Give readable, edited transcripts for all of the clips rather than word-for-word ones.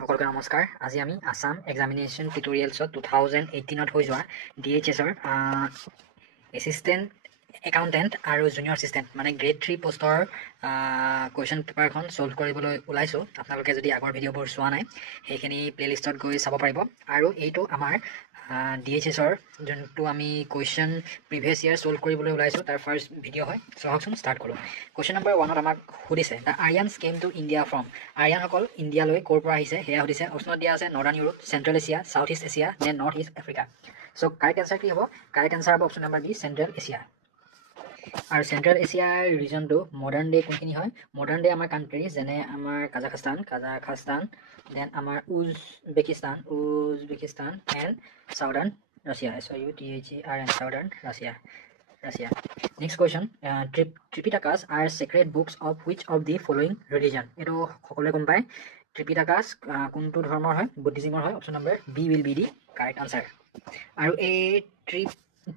সকলকে নমস্কাৰ। আজি আমি আসাম এক্সামিনেশ্যন টিউটৰিয়েলছত 2018ত হৈ যোৱা DHSৰ এছিষ্টেণ্ট একাউণ্টেণ্ট আৰু জুনিয়ৰ এছিষ্টেণ্ট মানে গ্ৰেড 3 পষ্টৰ কুৱেশ্যন পেপাৰখন ছল্ভ কৰিবলৈ ওলাইছোঁ। আপোনালোকে যদি আগৰ ভিডিঅ'বোৰ চোৱা নাই সেইখিনি প্লে'লিষ্টত গৈ চাব পাৰিব। আৰু এইটো আমাৰ DHSৰ যোনটো আমি কুৱেশ্যন প্ৰিভিয়াছ ইয়াৰ ছল্ভ কৰিবলৈ ওলাইছোঁ তাৰ ফাৰ্ষ্ট ভিডিঅ' হয়। চাওকচোন, ষ্টাৰ্ট কৰোঁ। কুৱেশ্যন নম্বৰ 1ত আমাক সুধিছে the Aryans came to India from. আৰিয়ানসকল ইণ্ডিয়ালৈ ক'ৰ পৰা আহিছে সেয়া সুধিছে। অপশ্যনত দিয়া আছে northern Europe, central Asia, south east Asia নে north east Africa. So' correct answer কি হ'ব? কাৰেক্ট এনচাৰ হ'ব option number B, central Asia. আৰু চেণ্ট্ৰেল এছিয়াৰ ৰিজনটো মডাৰ্ণ ডে কোনখিনি হয়? মডাৰ্ণ ডে আমাৰ কাণ্ট্ৰি যেনে আমাৰ কাজাখাস্তান দেন আমাৰ Uzbekistan and southern Russia, SOUTHERN southern Russia. Next question, Tripitakas are sacred books of which of the following religion. এইটো সকলোৱে গম পায়। ত্ৰিপিটাকাছ কোনটো ধৰ্মৰ হয়? বুদ্ধিজিমৰ হয়। Option number B will be the correct answer. আৰু এই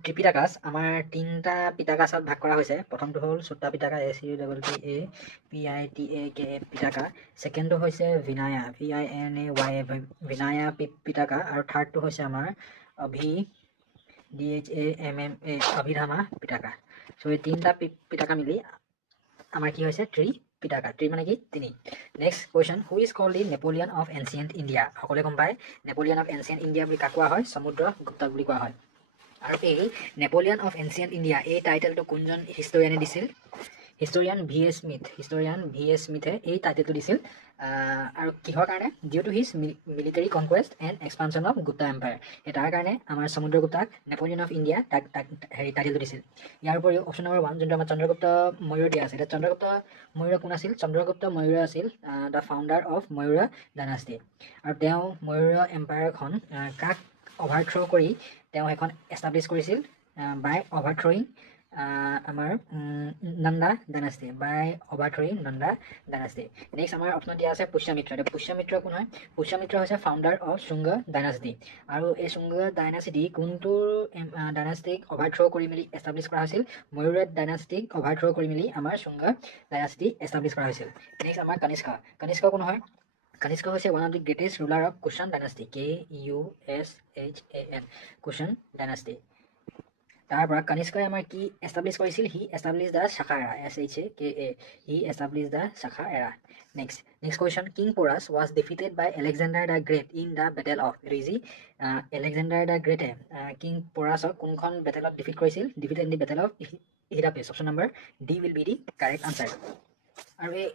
ত্ৰিপিটাকাছ আমাৰ তিনিটা পিটাকাছত ভাগ কৰা হৈছে। প্ৰথমটো হ'ল চুট্টা পিটাকা, SUPPITAKA পিটাকা। ছেকেণ্ডটো হৈছে ভিনায়া, VINAYA ভিনায়া পিটাকা। আৰু থাৰ্ডটো হৈছে আমাৰ DHAMMA অভিধামা পিটাকা। চ' এই তিনিটা পিটাকা মিলি আমাৰ কি হৈছে? ত্ৰিপিটাকা। মানে কি? তিনি। Next question, who is cold the Napoleon of ancient India. সকলোৱে গম পায় নেপোলিয়ন অফ এনচিয়েণ্ট ইণ্ডিয়া বুলি কাক কোৱা হয়? সমুদ্ৰগুপ্তক বুলি কোৱা হয়। আৰু এই নেপোলিয়ন অফ এনচিয়েণ্ট ইণ্ডিয়া এই টাইটেলটো কোনজন হিষ্টৰিয়ানে দিছিল? হিষ্টৰিয়ান VS স্মিথে এই টাইটেলটো দিছিল। আৰু কিহৰ কাৰণে? Due to his military conquest and expansion of Gupta empire. তাৰ কাৰণে আমাৰ সমুদ্ৰগুপ্তাক নেপোলিয়ন অফ ইণ্ডিয়া তাক টাইটেলটো দিছিল। ইয়াৰ উপৰিও অপশ্যন নম্বৰ 1 যোনটো আমাৰ চন্দ্ৰগুপ্ত মৌৰ্য দিয়া আছে, এতিয়া চন্দ্ৰগুপ্ত মৌৰ্য কোন আছিল? চন্দ্ৰগুপ্ত মৌৰ্য আছিল দ্য ফাউণ্ডাৰ অফ মৌৰ্য ডাইনাষ্টি। আৰু তেওঁ মৌৰ্য এম্পায়াৰখন কাক অভাৰথ্ৰ' কৰি তেওঁ সেইখন এষ্টাব্লিছ কৰিছিল? বাই অভাৰথ্ৰয়িং আমাৰ নন্দা ডাইনাষ্টি, নন্দা ডাইনাষ্টি। নেক্সট আমাৰ অপশ্যনত দিয়া আছে পুষ্যমিত্ৰ। এতিয়া পুষ্যমিত্ৰ কোন হয়? পুষ্যমিত্ৰ হৈছে ফাউণ্ডাৰ অফ শুংগ ডাইনাষ্টি। আৰু এই শুংগ ডাইনাষ্টি কোনটো ডাইনাষ্টিক অভাৰথ্ৰ' কৰি মেলি এষ্টাব্লিছ কৰা হৈছিল? মৌৰ্য ডাইনাষ্টিক অভাৰথ্ৰ' কৰি মেলি আমাৰ শুংগ ডাইনাষ্টি এষ্টাব্লিছ কৰা হৈছিল। নেক্সট আমাৰ কনিষ্ক কোন হয়? কনিষ্ক হৈছে one of the greatest ruler of Kushan dynasty, KUSHAN Kushan dynasty. তাৰ পৰা কনিষ্কই আমাৰ কি এষ্টাব্লিছ কৰিছিল? হি এষ্টাব্লিছ দ্য শাখা এৰা, SHAKA, he establish the Saka era. Next question, king Porus was defeated by Alexander the great in the battle of ৰিজি। এলেকজেণ্ডাৰ দ্য গ্ৰেটে king পোৰাছক কোনখন বেটেলত ডিফিট কৰিছিল? Defeated in the battle of Hydaspes. Option number D will be the correct answer. আৰু এই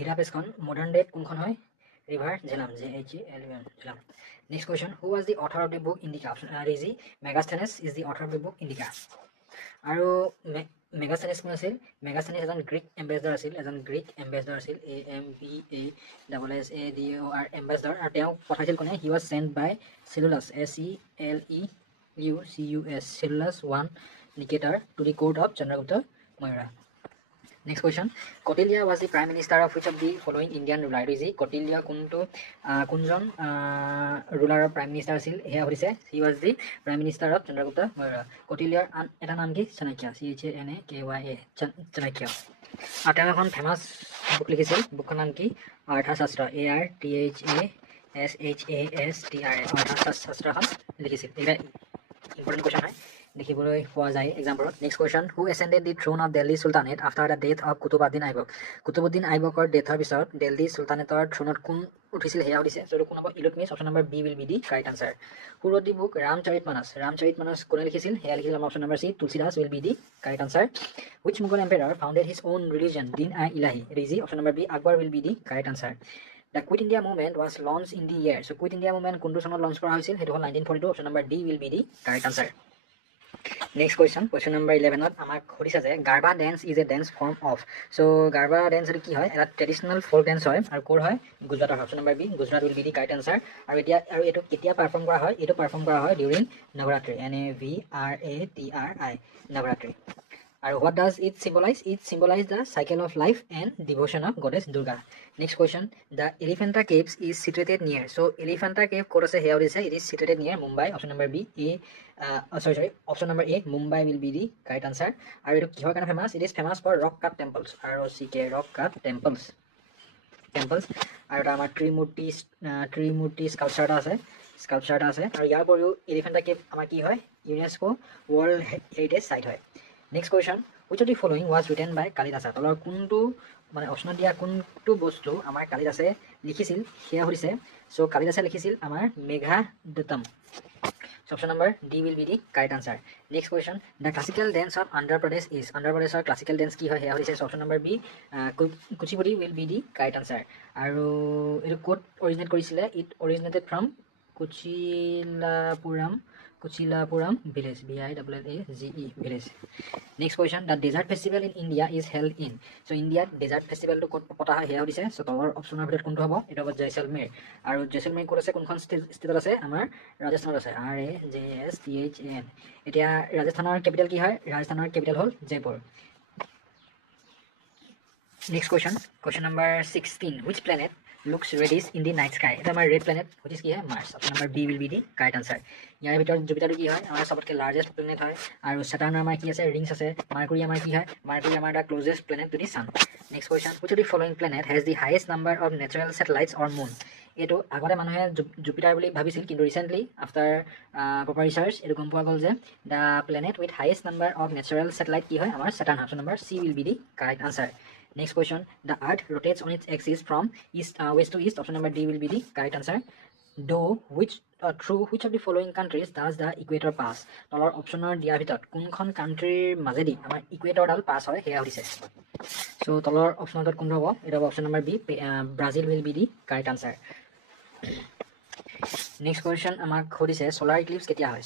হিৰাপেছখন modern date কোনখন হয়? River Jhelum, Jhelum. Next question, who was the author of the book Indica? ৰিজি Megasthenes is the author of the book Indica. আৰু মেগাস্থেনেছ কোন আছিল? মেগাস্থেনেছ এজন গ্ৰীক এম্বেছডৰ আছিল, AMBASSADOR এম্বেছডৰ। আৰু তেওঁক পঠাইছিল কোনে? He was sent by Seleucus, CELEUCUS Seleucus one Nicator to the court of Chandragupta Maurya. Next question, Kautilya was the prime minister of which of the following Indian ruler. ৰিজি কৌটিল্য কোনজন ৰুলাৰৰ প্ৰাইম মিনিষ্টাৰ আছিল সেয়া সুধিছে। He was the prime minister of Chandragupta Maurya. কৌটিল্যৰ আন এটা নাম কি? চাণক্য, CHANAKYA চাণক্য। আৰু তেওঁ এখন ফেমাছ বুক লিখিছিল। বুকখনৰ নাম কি? অৰ্থশাস্ত্ৰ, ARTHASHASTRA অৰ্থশাস্ত্ৰখন লিখিছিল। এইকেইটা ইম্পৰ্টেণ্ট কুৱেশ্যন হয়, দেখিবলৈ পোৱা যায় এক্সামবোৰত। Next question, who ascended the throne of Delhi sultanate after the death of Qutubuddin Aibak. Qutubuddin আইবকৰ ডেথৰ পিছত দিল্লী চুলতানেটৰ থ্ৰনত কোন উঠিছিল সেয়া সুধিছে। চ' কোন হ'ব? Iltutmish. Option number B will be the correct answer. Who wrote the book Ramcharitmanas. Ramcharitmanas কোনে লিখিছিল? সেয়া লিখিছিল আমাৰ option number C, Tulsidas will be the correct answer. Which Mughal emperor founded his own religion, Din-i-Ilahi. ৰিজি। Option number B, Akbar will be the correct answer. The quit India movement was launch in the year. So' quit India movement কোনটো চনত launch কৰা হৈছিল? সেইটো হ'ল 1942। Option number D will be the correct answer. Next question number 11ত আমাক সুধিছে যে garba dance is a dance form of. So' garba dance এইটো কি হয়? এটা ট্ৰেডিশ্যনেল ফ'ক ডেন্স হয়। আৰু ক'ৰ হয়? গুজৰাটৰ হয়। Option number B, Gujarat will be the correct answer. আৰু এইটো কেতিয়া পাৰফৰ্ম কৰা হয়? এইটো পাৰফৰ্ম কৰা হয় ডিউৰিং নৱৰাত্ৰি, NAVRATRI নৱৰাত্ৰি। আৰু what does it symbolize? It symbolize the cycle of life and devotion of goddess Durga. Next question, the Elephanta caves is situated near. So' Elephanta cave ক'ত আছে সেয়া সুধিছে। It is situated near Mumbai. Option number B, option number A, Mumbai will be the correct answer. আৰু এইটো কিহৰ কাৰণে famous? It is famous for rock cut temples, ROCK rock cut temples. Temples আৰু এটা আমাৰ ত্ৰিমূৰ্তি স্কাল্পচাৰ এটা আছে আৰু ইয়াৰ উপৰিও এলিফেণ্টা কেভ আমাৰ কি হয় ইউনেস্কো ৱৰ্ল্ড হেৰিটেজ চাইট হয় next question which of the following was written by Kalidasa তলৰ কোনটো মানে অপশ্যনত দিয়া কোনটো বস্তু আমাৰ কালিদাসে লিখিছিল সেয়া সুধিছে চ' কালিদাসে লিখিছিল আমাৰ মেঘাদুতম So option number D will be the correct answer. Next question. The classical dance of Andhra Pradesh is Andhra Pradesh or classical dance ki hoy here is option number B. Kuchipudi will be the correct answer. Aru it code originate korisile it originated from Kuchilapuram village Billaze village. Next question. The desert festival in India is held in. So India desert festival to pota hoy here is so our option number kontu hobo it hobo Jaisalmer. Aru Jaisalmer kod ase konkhon state ase amar Rajasthan ase RAJSTHAN. Etia Rajasthaner capital ki hoy Rajasthaner capital hol Jaipur. Next question. Question number 16. Which planet looks reddish in the night sky? Eta amar red planet which is ki hai Mars. Option number B will be the correct answer. Yar bitor Jupiter ki hoy amar sobotke largest planet hoy aru Saturn amar ki ase rings ase Mercury amar ki hoy Mercury amar the closest planet to the sun. Next question. Which of the following planet has the highest number of natural satellites or moon? Eto agore মানুহে Jupiter বুলি ভাবিছিল কিন্তু recently after proper research eto গম পোৱা গল যে the planet with highest number of natural satellite কি হয় আমাৰ Saturn. Option number C will be the correct answer. Next question. The Earth rotates on its axis from west to east. Option number D will be the correct answer. Through which of the following countries does the equator pass? Tolor optioner dia bhitor kunkhon country মাজেদি আমাৰ equator dal pass হয় হেয়া হৈছে so tolor option dot কোন হ'ব এটা option number B Brazil will be the correct answer. Next question আমাক সুধিছে solar eclipse কেতিয়া হয়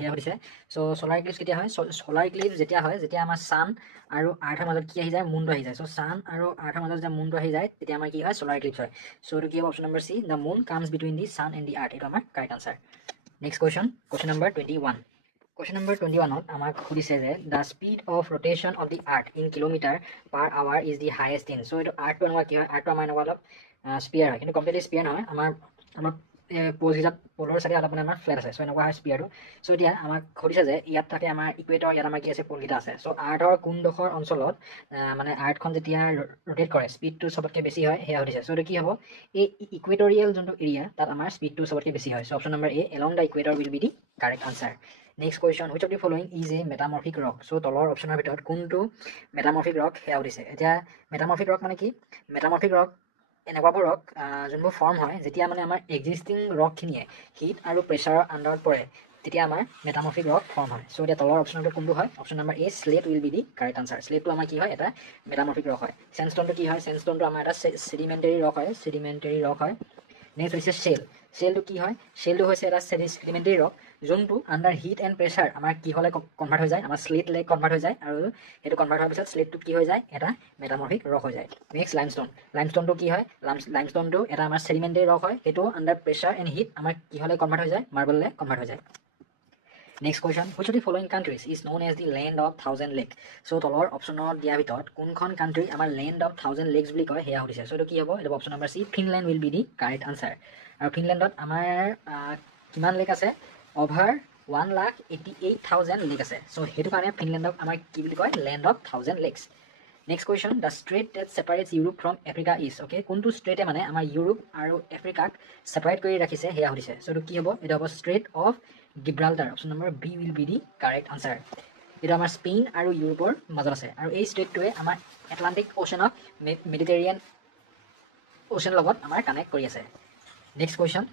হেয়া সুধিছে so solar eclipse কেতিয়া হয় solar eclipse যেতিয়া হয় যেতিয়া আমাৰ sun আৰু earth মাজত কি আহি যায় মুনটো আহি যায় so sun আৰু earth মাজত যেতিয়া মুনটো আহি যায় তেতিয়া আমাৰ কি হয় solar eclipse হয় so এটো কি হ'ব option number C the moon comes between the sun and the earth এটো আমাৰ correct answer. Next question number 21. Question number 21 ত আমাক সুধিছে যে the speed of rotation of the earth in kilometer per hour is the highest in so এটো earth আমাৰ কি হয় earth আমাৰ এনেকুৱা অলপ স্পিয়াৰ হয় কিন্তু কমপ্লিটলি স্পিয়াৰ নহয় আমাৰ পোজ হিচাপ পোলৰ চাইডে অলপ মানে আমাৰ ফ্লেট আছে সো এনেকুৱা হয় স্পিয়াৰটো সো এতিয়া আমাক সুধিছে যে ইয়াত থাকে আমাৰ ইকুৱেটৰ ইয়াত আমাৰ কি আছে পোলগিটা আছে সো আৰ্থৰ কোনডোখৰ অঞ্চলত মানে আৰ্থখন যেতিয়া ৰোটেট কৰে স্পিডটো সবতকৈ বেছি হয় হেয়া সুধিছে সো কি হ'ব এই ইকুৱেটৰিয়েল যোনটো এৰিয়া তাত আমাৰ স্পিডটো সবতকৈ বেছি হয় so option number A along the equator will be the correct answer. Next question. Which of the following is a metamorphic rock? So তলৰ অপচনৰ ভিতৰত কোনটো metamorphic rock হেয়া সুধিছে এতিয়া metamorphic rock মানে কি metamorphic rock এনেকুৱাবোৰ ৰক যোনবোৰ ফৰ্ম হয় যেতিয়া মানে আমাৰ এক্সিষ্টিং ৰকখিনিয়ে হিট আৰু প্ৰেছাৰৰ আণ্ডাৰত পৰে তেতিয়া আমাৰ মেটামৰ্ফিক ৰক ফৰ্ম হয় সো এতিয়া তলৰ অপচনটো কোনটো হয় option number A slate will be the correct answer স্লেটটো আমাৰ কি হয় এটা মেটামৰ্ফিক ৰক হয় স্যান্ডস্টোনটো কি হয় স্যান্ডস্টোনটো আমাৰ এটা সেডিমেন্টাৰী ৰক হয় নেক্সট হৈছে শেলটো কি হয় শেলটো হৈছে এটা সেডিমেন্টাৰী ৰক যোনটো আন্ডাৰ হিট এণ্ড প্ৰেছাৰ আমাৰ কি হলে কনভাৰ্ট হৈ যায় আমাৰ স্লেট লে কনভাৰ্ট হৈ যায় আৰু এটো কনভাৰ্ট হোৱাৰ পিছত স্লেটটো কি হৈ যায় এটা মেটামৰ্ফিক ৰক হৈ যায় নেক্সট লাইমস্টোনটো কি হয় লাইমস্টোনটো এটা আমাৰ সেডিমেন্টাৰী ৰক হয় এটো আন্ডাৰ প্ৰেছাৰ এণ্ড হিট আমাৰ কি হলে কনভাৰ্ট হৈ যায় মাৰ্বল লে কনভাৰ্ট হৈ যায় Next question. Which of the following countries is known as the land of thousand lakes? So তলৰ অপচনৰ দিয়া ভিতৰত কোনখন কান্ট্ৰি আমাৰ land of thousand lakes বুলি কয় হেয়া সুধিছে সো এটো কি হ'ব এটো option number C Finland will be the correct answer আৰু ফিনল্যান্ডত আমাৰ কিমান লেক আছে over 1,88,000 লেক আছে সো হেতু কাৰণে ফিনল্যান্ডক আমাৰ কি বুলি কয় land of thousand lakes. Next question. The strait that separates Europe from Africa is okay কোনটো স্ট্ৰেটে মানে আমাৰ ইউৰোপ আৰু আফ্ৰিকাক সেপাৰেট কৰি ৰাখিছে হেয়া সুধিছে সো এটো কি হ'ব এটো হ'ব straight of Gibraltar. Option number B will be the correct answer. এটা আমাৰ স্পেইন আৰু ইউৰোপৰ মাজত আছে আৰু এই ষ্টেটটোৱে আমাৰ এটলান্টিক ওশানক মেডিটেৰিয়ান ওশান লগত আমাৰ কানেক্ট কৰি আছে next question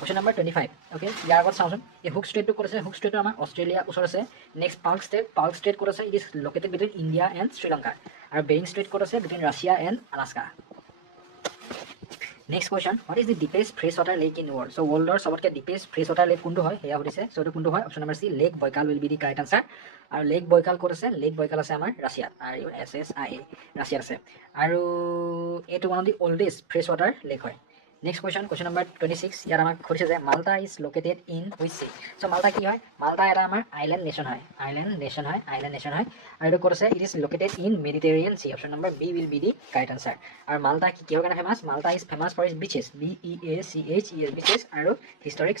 question number 25 okay ইয়াৰ আগত চাওঁচোন এই হুক ষ্টেটটো ক'ত আছে হুক ষ্টেটটো আমাৰ অষ্ট্ৰেলিয়া ওচৰত আছে নেক্সট পাল্ক ষ্টেট ক'ত আছে it is located between India and Sri Lanka আৰু বেৰিং ষ্টেট ক'ত আছে between Russia and Alaska Next question. What is the deepest freshwater lake in the world? So world or सबतके deepest freshwater lake কোনটো হয় হেয়া সুধিছে so এটো কোনটো হয় option number C lake Baikal will be the correct answer আৰু lake বৈকাল ক'ত আছে লেক বৈকাল আছে আমাৰ ৰাছিয়াত আৰু SSIA ৰাছিয়াত আছে আৰু এটো one of the oldest freshwater lake হয় Next question number 26 ইয়াত আমাক খুদিছে যে মাল্টা is located in which sea so মাল্টা কি হয় মাল্টা এটা আমাৰ আইল্যান্ড নেশন হয় আৰু এটো ক'ত আছে it is located in Mediterranean Sea option number B will be the correct answer আৰু মাল্টা কি কিহৰ কাৰণে famous Malta is famous for its beaches BEACHES beaches আৰু historic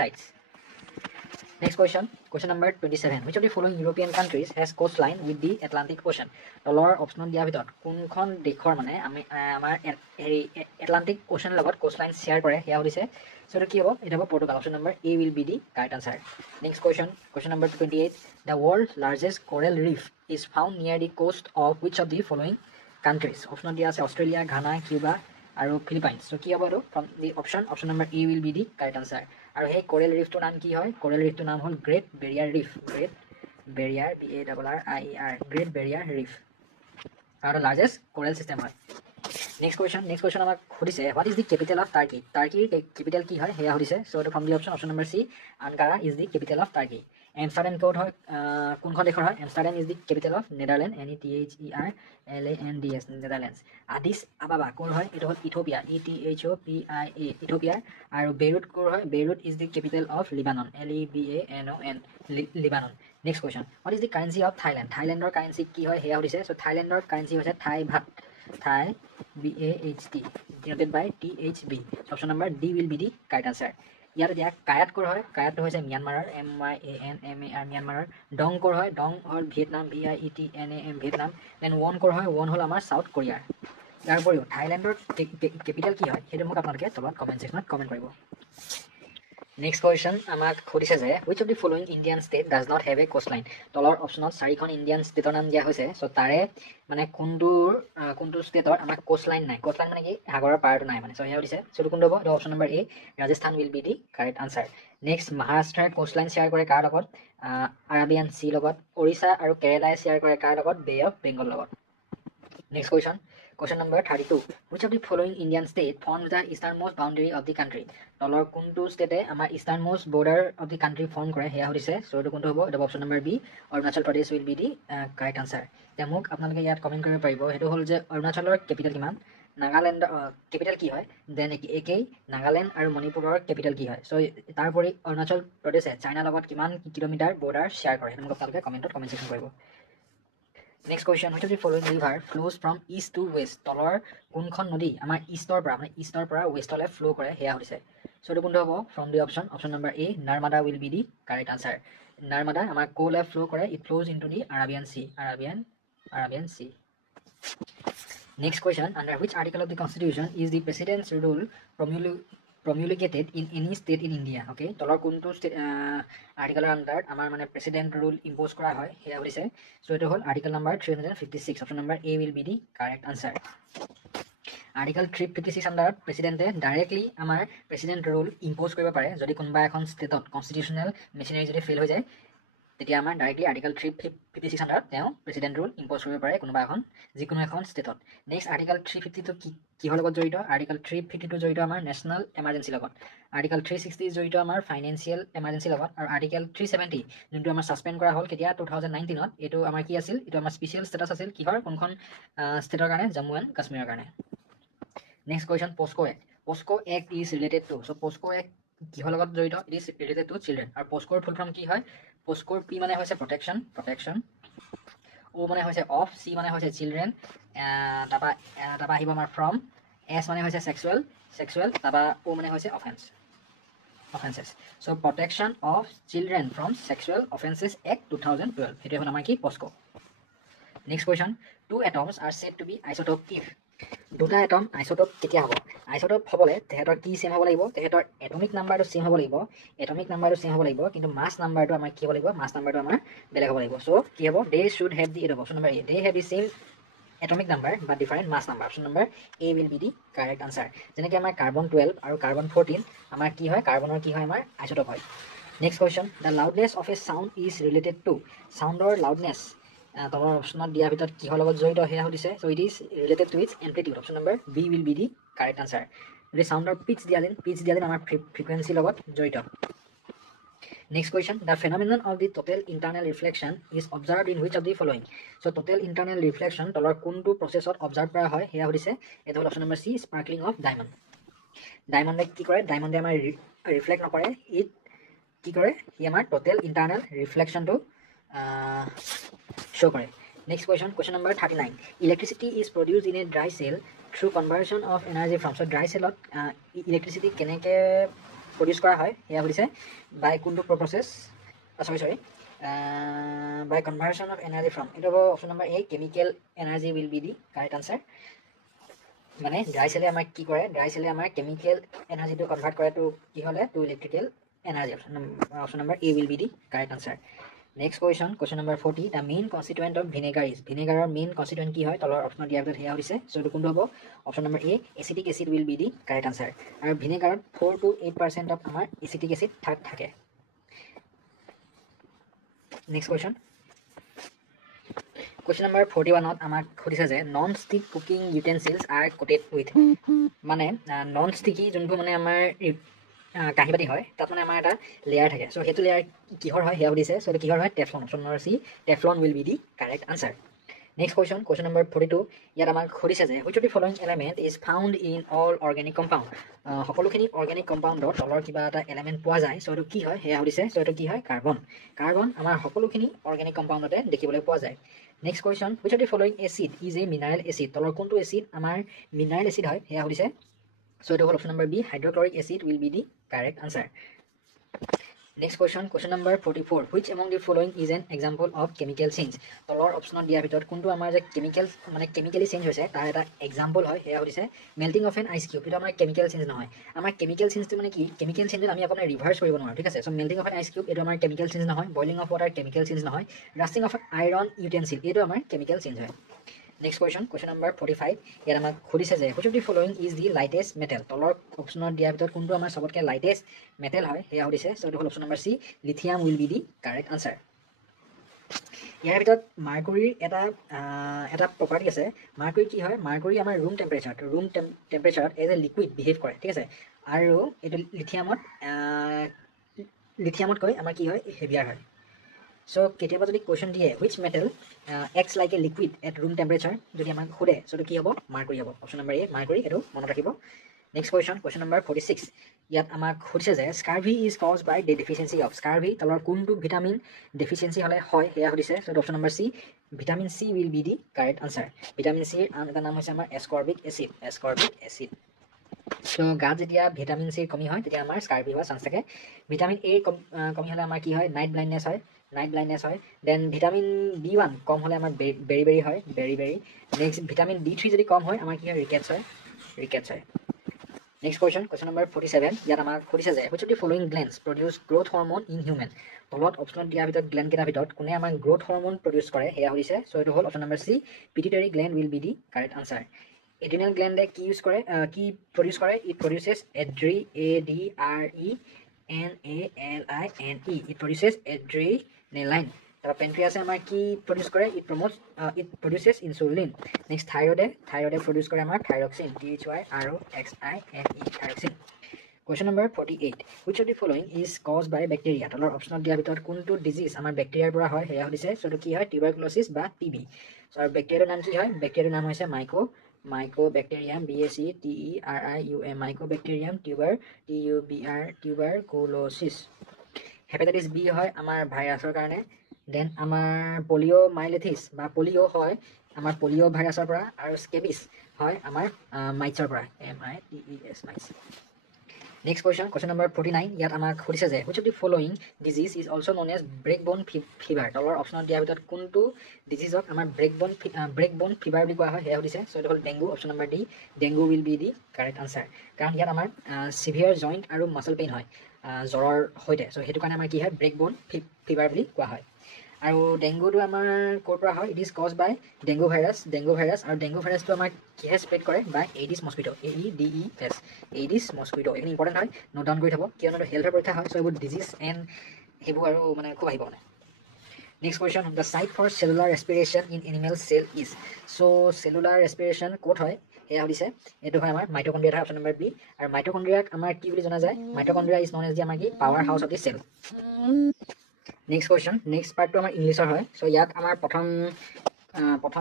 sites Next question, question number 27. Which of the following European countries has coastline with the Atlantic Ocean? তলৰ অপশ্যনত দিয়াৰ ভিতৰত কোনখন দেশৰ মানে আমাৰ হেৰি Atlantic Ocean লগত coastline share কৰে সেয়া সুধিছে। So এইটো কি হ'ব? এটা হ'ব Portugal. Option number A will be the correct answer. Next question, question number 28. The world's largest coral reef is found near the coast of which of the following countries? অপশ্যনত দিয়া আছে অষ্ট্ৰেলিয়া, ঘানা, কিউবা আৰু Philippines. So কি হ'ব এইটো? From the option number A will be the correct answer. আৰু সেই Corel ৰিফটোৰ নাম কি হয়? কোৰেল ৰিফটোৰ নাম হ'ল great barrier reef. Great barrier BARRIER great barrier reef আৰু লাৰ্জেষ্ট কোৰেল চিষ্টেম হয়। নেক্সট কুৱেশ্যন আমাক সুধিছে what is the capital of Turkey? টাৰ্কিৰ কেপিটেল কি হয় সেয়া সুধিছে। চ' এইটো from the option number C Ankara is the capital of Turkey. Amsterdam ক'ত হয়? কোনখন দেশৰ হয়? Amsterdam is the capital of Netherland NETHERLANDS Netherlands. Addis Ababa ক'ৰ হয়? এইটো হ'ল ইথোপিয়া ETHOPIA ইথোপিয়াৰ। আৰু বেইৰুট ক'ৰ হয়? Beirut is the capital of Lebanon LEBANON Lebanon. Next question what is the currency of Thailand? থাইলেণ্ডৰ কাৰেঞ্চি কি হয় সেয়া সুধিছে। চ' থাইলেণ্ডৰ কাৰেঞ্চি হৈছে থাই ভাত। থাই BAHT denoted by THB. Option number D will be the correct answer. ইয়াত এতিয়া কায়াত ক'ৰ হয়? কায়াতটো হৈছে ম্যানমাৰৰ MYANMAR ম্যানমাৰৰ। ডং ক'ৰ হয়? ডং হ'ল Vietnam VIETNAM Vietnam. Then won ক'ৰ হয়? ৱন হ'ল আমাৰ চাউথ কোৰিয়াৰ। ইয়াৰ উপৰিও থাইলেণ্ডৰ কেপিটেল কি হয় সেইটো মোক আপোনালোকে তলত কমেণ্ট ছেকশ্যনত কমেণ্ট কৰিব। নেক্সট কুৱেশ্যন আমাক সুধিছে যে which of the following Indian state does not have a coastline? তলৰ অপশ্যনত 4খন ইণ্ডিয়ান ষ্টেটৰ নাম দিয়া হৈছে। চ' তাৰে মানে কোনটো ষ্টেটৰ আমাৰ কোষ্টলাইন নাই? কোষ্টলাইন মানে কি? সাগৰৰ পাৰটো নাই মানে। চ' সেয়া সুধিছে। চ' কোনটো হ'ব? Option number A Rajasthan will be the correct answer. Next মহাৰাষ্ট্ৰই কোষ্টলাইন শ্বেয়াৰ কৰে কাৰ লগত? আৰাবিয়ান চি লগত। উৰিষ্যা আৰু কেৰেলাই শ্বেয়াৰ কৰে কাৰ লগত? বে অফ বেংগল লগত। Next question, question number 32. Which of the following Indian state forms the easternmost boundary of the country? তলৰ কোনটো ষ্টেটে আমাৰ easternmost border of the country form কৰে সেয়া সুধিছে। চ' এইটো কোনটো হ'ব? এইটো option number B Arunachal Pradesh will be the correct answer. এতিয়া মোক আপোনালোকে ইয়াত কমেণ্ট কৰিব পাৰিব সেইটো হ'ল যে অৰুণাচলৰ কেপিটেল কিমান, নাগালেণ্ডৰ কেপিটেল কি হয়, দেন একেই নাগালেণ্ড আৰু মণিপুৰৰ কেপিটেল কি হয়। চ' তাৰোপৰি অৰুণাচল প্ৰদেশে চাইনাৰ লগত কিমান কিলোমিটাৰ বৰ্ডাৰ শ্বেয়াৰ কৰে সেইটো মোক আপোনালোকে কমেণ্ট ছেকশ্যন কৰিব। Next question which of the following river flows from east to west? তলৰ কোনখন নদী আমাৰ ইষ্টৰ পৰা ৱেষ্টলৈ ফ্ল' কৰে সেয়া সুধিছে। চ' এইটো কোনটো হ'ব? From the option number A Narmada will be the correct answer. Narmada আমাৰ ক'লৈ ফ্ল' কৰে? It flows into the Arabian sea. Next question, under which article of the Constitution is the president's rule promulgated in any state in India? Okay, তলৰ কোনটো আৰ্টিকেলৰ আণ্ডাৰত আমাৰ মানে president rule impose কৰা হয় সেয়া সুধিছে। চ' এইটো হ'ল article number 356। Option number A will be the correct answer. Article 356 আণ্ডাৰত প্ৰেচিডেণ্টে ডাইৰেক্টলি আমাৰ প্ৰেচিডেণ্ট ৰুল ইম্প'জ কৰিব পাৰে যদি কোনোবা এখন ষ্টেটত কনষ্টিটিউশ্যনেল মেচিনাৰী যদি ফেইল হৈ যায় তেতিয়া আমাৰ ডাইৰেক্টলি আৰ্টিকেল 356 আণ্ডাৰত তেওঁ প্ৰেচিডেণ্ট ৰুল ইম্প'জ কৰিব পাৰে যিকোনো এখন ষ্টেটত। নেক্সট আৰ্টিকেল 352 কিহৰ লগত জড়িত? আৰ্টিকেল 352 জড়িত আমাৰ নেশ্যনেল এমাৰ্জেঞ্চিৰ লগত। আৰ্টিকেল 360 জড়িত আমাৰ ফাইনেন্সিয়েল এমাৰ্জেঞ্চিৰ লগত। আৰু আৰ্টিকেল 370 যোনটো আমাৰ ছাছপেণ্ড কৰা হ'ল কেতিয়া 2019ত, এইটো আমাৰ কি আছিল? এইটো আমাৰ স্পেচিয়েল ষ্টেটাছ আছিল কিহৰ? কোনখন ষ্টেটৰ কাৰণে? জম্মু এণ্ড কাশ্মীৰৰ কাৰণে। Next question, POCSO act is related two. So' POCSO act কিহৰ লগত জড়িত? It is related two children. আৰু পস্কোৰ ফুল ফৰ্ম কি হয়? পস্কোৰ পি মানে হৈছে প্ৰটেকশ্যন, অ মানে হৈছে অফ, চি মানে হৈছে চিলড্ৰেন, তাৰপৰা আহিব আমাৰ ফ্ৰম, এছ মানে হৈছে ছেক্সুৱেল, তাৰপৰা অ মানে হৈছে offences. So' protection of children from sexual offences act 2012 সেইটো হ'ল আমাৰ কি? POCSO. Next question, 2 atoms are said to be isotope if? দুটা এটম আইচোটোপ কেতিয়া হ'ব? আইচোটোপ হ'বলৈ তেহেঁতৰ কি ছেম হ'ব লাগিব? তেহেঁতৰ এটমিক নাম্বাৰটো ছেম হ'ব লাগিব, কিন্তু মাছ নাম্বাৰটো আমাৰ কি হ'ব লাগিব? মাছ নাম্বাৰটো আমাৰ বেলেগ হ'ব লাগিব। চ' কি হ'ব? দে শুড হেভ দি এইটো option number A, they have the same atomic number but different mass number. Option number A will be the correct answer. যেনেকৈ আমাৰ কাৰ্বন 12 আৰু কাৰ্বন 14 আমাৰ কি হয়? কাৰ্বনৰ কি হয়? আমাৰ আইচোটোপ হয়। Next question, the loudness of a sound is related to. চাউণ্ডৰ লাউডনেছ তলৰ অপশ্যনত দিয়াৰ ভিতৰত কিহৰ লগত জড়িত সেয়া সুধিছে। So' it is related to its amplitude. Option number B will be the correct answer. যদি চাউণ্ডৰ পিচ দিয়া যেন আমাৰ ফ্ৰিকুৱেঞ্চিৰ লগত জড়িত। Next question, the phenomenon of the total internal reflection is observe in which of the following. So' total internal reflection তলৰ কোনটো প্ৰচেছত অবজাৰ্ভ কৰা হয় সেয়া সুধিছে। এইটো হ'ল option number C sparkling of diamond. ডায়মণ্ডে কি কৰে? ডায়মণ্ডে আমাৰ ৰিফ্লেক্ট নকৰে, ইট কি কৰে? সি আমাৰ টোটেল ইণ্টাৰনেল ৰিফ্লেকশ্যনটো শ্ব' কৰে। Next question number 39. Electricity is produce in a dry cell through conversion of energy from. So' dry চেলত ইলেক্ট্ৰিচিটি কেনেকৈ প্ৰডিউচ কৰা হয় সেয়া সুধিছে। বাই কোনটো প্ৰচেছ? sorry, by conversion of energy from, it will option number A, chemical energy will be the correct answer. মানে dry চেলে আমাক কি কৰে, ড্ৰাই চেলে আমাৰ কেমিকেল এনাৰ্জিটো কনভাৰ্ট কৰে কি হ'লে to electrical energy. Option number A will be the correct answer. Next question number 40, the main constituent of vinegar is, ভিনেগাৰৰ মেইন কনষ্টিটুৱেণ্ট কি হয়, তলৰ অপশ্যন দিয়াৰ ভিতৰত সেয়া হৈছে। চ' এইটো কোনটো হ'ব, option number A acetic acid will be the correct answer. আৰু ভিনেগাৰত 4 to 8% অফ আমাৰ এচিটিক এচিড থাকে। নেক্সট কুৱেশ্যন নম্বৰ 41ত আমাক সুধিছে যে non stick cooking utensils are coated with, মানে নন ষ্টিকি যোনটো মানে আমাৰ কাঁহী বাতি হয় তাত মানে আমাৰ এটা লেয়াৰ থাকে। চ' সেইটো লেয়াৰ কিহৰ হয় সেয়া সুধিছে। চ' এইটো কিহৰ হয়, Teflon. Option number C Teflon will be the correct answer. Next question number 42, ইয়াত আমাক সুধিছে যে which of the following element is found in all organic compound, সকলোখিনি অৰ্গেনিক কম্পাউণ্ডত তলৰ কিবা এটা এলিমেণ্ট পোৱা যায়। চ' এইটো কি হয় সেয়া সুধিছে। চ' এইটো কি হয়, কাৰ্বন। কাৰ্বন আমাৰ সকলোখিনি অৰ্গেনিক কম্পাউণ্ডতে দেখিবলৈ পোৱা যায়। Next question, which of the following acid is a mineral acid, তলৰ কোনটো এচিড আমাৰ মিনাৰেল এচিড হয় সেয়া সুধিছে। চ' এইটো হ'ল option number B hydrochloric acid will be the correct answer. Next question number 44, which among the following is an example of chemical change, তলৰ অপশ্যনত দিয়াৰ ভিতৰত কোনটো আমাৰ যে কেমিকেলি চেঞ্জ হৈছে তাৰ এটা এক্সাম্পল হয় সেয়া সুধিছে। Melting of an ice cube, এইটো আমাৰ কেমিকেল চেঞ্জ নহয়। আমাৰ কেমিকেল চেঞ্জটো মানে কি, কেমিকেল চেঞ্জত আমি আপোনাৰ ৰিভাৰ্চ কৰিব নোৱাৰোঁ, ঠিক আছে। So' melting of an ice cube এইটো আমাৰ কেমিকেল চেঞ্জ নহয়। Boiling of water chemical change নহয়। ৰাষ্টিং অফ আইৰণ ইউটেনচিল এইটো আমাৰ কেমিকেল চেঞ্জ হয়। নেক্সট কুৱেশ্যন নম্বৰ 45, ইয়াত আমাক সুধিছে যে which of the following is the lightest metal, তলৰ অপশ্যনত দিয়াৰ ভিতৰত কোনটো আমাৰ চবতকৈ লাইটেষ্ট মেটেল হয় সেয়া সুধিছে। চ' এইটো হ'ল option number C lithium will be the correct answer. ইয়াৰ ভিতৰত মাৰ্কুৰীৰ এটা প্ৰপাৰ্টি আছে। মাৰ্কুৰী কি হয়, মাৰ্কুৰী আমাৰ ৰুম টেম্পাৰেচাৰত এজ এ লিকুইড বিহেভ কৰে, ঠিক আছে। আৰু এইটো লিথিয়ামতকৈ আমাৰ কি হয়, হেভিয়াৰ হয়। চ' কেতিয়াবা যদি কুৱেশ্যন দিয়ে which metal x like a liquid at room temperature যদি আমাক সোধে, চ' এইটো কি হ'ব, মাৰ্কুৰী হ'ব। অপশ্যন নম্বৰ এ মাৰ্কুৰী, এইটো মনত ৰাখিব। নেক্সট কুৱেশ্যন নম্বৰ 46, ইয়াত আমাক সুধিছে যে scurvy is cause by the deficiency of, scurvy তলৰ কোনটো ভিটামিন ডেফিচিয়েঞ্চি হ'লে হয় সেয়া সুধিছে। So' option number C vitamin C will be the correct answer. Vitamin চিৰ আন এটা নাম হৈছে আমাৰ এছকৰ্বিক এচিড। চ' গাত যেতিয়া ভিটামিন চিৰ কমি হয় তেতিয়া আমাৰ স্কাৰ্ভি হোৱাৰ চান্স থাকে। ভিটামিন এৰ কমি হ'লে আমাৰ কি হয়, নাইট ব্লাইণ্ডনেছ হয়। দেন ভিটামিন B1 কম হ'লে আমাৰ বেৰি হয়। নেক্সট ভিটামিন D3 যদি কম হয় আমাৰ কি হয়, ৰিকেটছ হয়। নেক্সট কুৱেশ্যন নম্বৰ 47, ইয়াত আমাক সুধিছে যে which of the following glands produce growth hormone in human, তলত অপশ্যনত দিয়াৰ ভিতৰত গ্লেণ্ডকেইটাৰ ভিতৰত কোনে আমাৰ গ্ৰোথ হৰম'ন প্ৰডিউচ কৰে সেয়া সুধিছে। চ' এইটো হ'ল option number C pituitary gland will be the correct answer. Adrenal গ্লেণ্ডে কি প্ৰডিউচ কৰে, it produces ADRENALINE, it produces adrenaline. তাৰপৰা পেনক্ৰিয়াছে আমাৰ কি প্ৰডিউচ কৰে, ইট প্ৰডিউচেছ ইনচুলিন। নেক্সট থাইৰয়ডে প্ৰডিউচ কৰে আমাৰ thyroxine, THYROXINE, thyroxine. Question number 48, which of the following is cause by bacteria, তলৰ অপশ্যনত দিয়াৰ ভিতৰত কোনটো ডিজিজ আমাৰ বেক্টেৰিয়াৰ পৰা হয় সেয়া সুধিছে। চ' এইটো কি হয়, টিউবাৰকুলোচিছ বা TB। চ' আৰু বেক্টেৰিয়াৰ নাম কি হয়, বেক্টেৰিয়াৰ নাম হৈছে mycobacterium, BACTERIUM, mycobacterium tuberculosis. Hepatitis B হয় আমাৰ ভাইৰাছৰ কাৰণে। দেন আমাৰ পলিঅ'মাইলেথিছ বা পলিঅ' হয় আমাৰ পলিঅ' ভাইৰাছৰ পৰা। আৰু স্কেবিছ হয় আমাৰ মাইটছৰ পৰা, MITES mites. Next question number 49, ইয়াত আমাক সুধিছে যে which of the following disease is also' known as break bone fever, তলৰ অপশ্যনত দিয়াৰ ভিতৰত কোনটো ডিজিজক আমাৰ ব্ৰেক ব'ন ফিভাৰ বুলি কোৱা হয় সেয়া সুধিছে। চ' এইটো হ'ল dengue. Option number D dengue will be the correct answer. কাৰণ ইয়াত আমাৰ চিভিয়াৰ জইণ্ট আৰু মাছল পেইন হয় জ্বৰৰ সৈতে। চ' সেইটো কাৰণে আমাৰ কি হয়, ব্ৰেক ব'ন ফিভাৰ বুলি কোৱা হয়। আৰু ডেংগুটো আমাৰ ক'ৰ পৰা হয়, it is cause by dengue virus. আৰু ডেংগু ভাইৰাছটো আমাৰ কিহে স্প্ৰেড কৰে, by Aedes mosquito, AEDES, Aedes mosquito. এইখিনি ইম্পৰ্টেণ্ট হয়, নোট ডাউন কৰি থ'ব, কিয়নো হেল্থৰ পৰীক্ষা হয়। চ' এইবোৰ ডিজিজ এণ্ড সেইবোৰ আৰু মানে খুব আহিব মানে। Next question, the site for cellular respiration in animal cell is, so' cellular respiration ক'ত হয় সেয়া সুধিছে। এইটো হয় আমাৰ মাইটকণ্ড্ৰিয়াত হয়, অপশ্যন নম্বৰ বি। আৰু মাইটকণ্ড্ৰিয়াক আমাৰ কি বুলি জনা যায়, mitochondria is known as the আমাৰ কি power house of the cell. Next question, next পাৰ্টটো আমাৰ ইংলিছৰ হয়। চ' ইয়াত আমাৰ প্ৰথম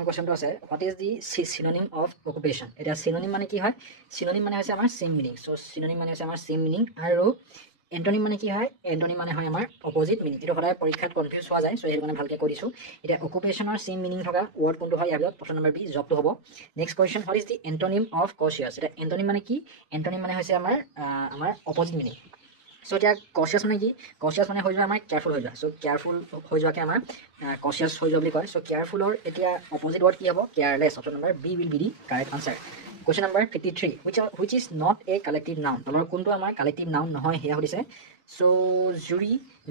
কুৱেশ্যনটো আছে, what is the synonym of occupation. এতিয়া চিননিম মানে কি হয়, চিননিম মানে হৈছে আমাৰ চেম মিনিং। চ' চিননিম মানে হৈছে আমাৰ চেম মিনিং। আৰু এণ্টনিম মানে কি হয়, এণ্টনিম মানে হয় আমাৰ অপজিট মিনিং। এইটো সদায় পৰীক্ষাত কনফিউজ হোৱা যায়। চ' সেইটো কাৰণে ভালকৈ কৈ দিছোঁ। এতিয়া অকুপেশ্যনৰ চেম মিনিং থকা ৱৰ্ড কোনটো হয়, ইয়াৰ ভিতৰত অপশ্যন নম্বৰ বি জবটো হ'ব। Next question, what is the antonym of cautious. এতিয়া এণ্টনিম মানে কি, এণ্টনিম মানে হৈছে আমাৰ অপজিট মিনিং। সো এতিয়া কচিয়াছ মানে কি কচিয়াছ মানে হৈ যোৱা আমাৰ কেয়াৰফুল হৈ যোৱা সো কেয়াৰফুল হৈ যোৱাকে আমাৰ কচিয়াছ হৈ যোৱা বুলি কয় সো কেয়াৰফুলৰ এতিয়া অপজিট ৱৰ্ড কি হ'ব careless option number B will be the correct answer question number 53 which is not a collective noun তলৰ কোনটো আমাৰ কালেক্টিভ নাউন নহয় সেয়া সুধিছে সো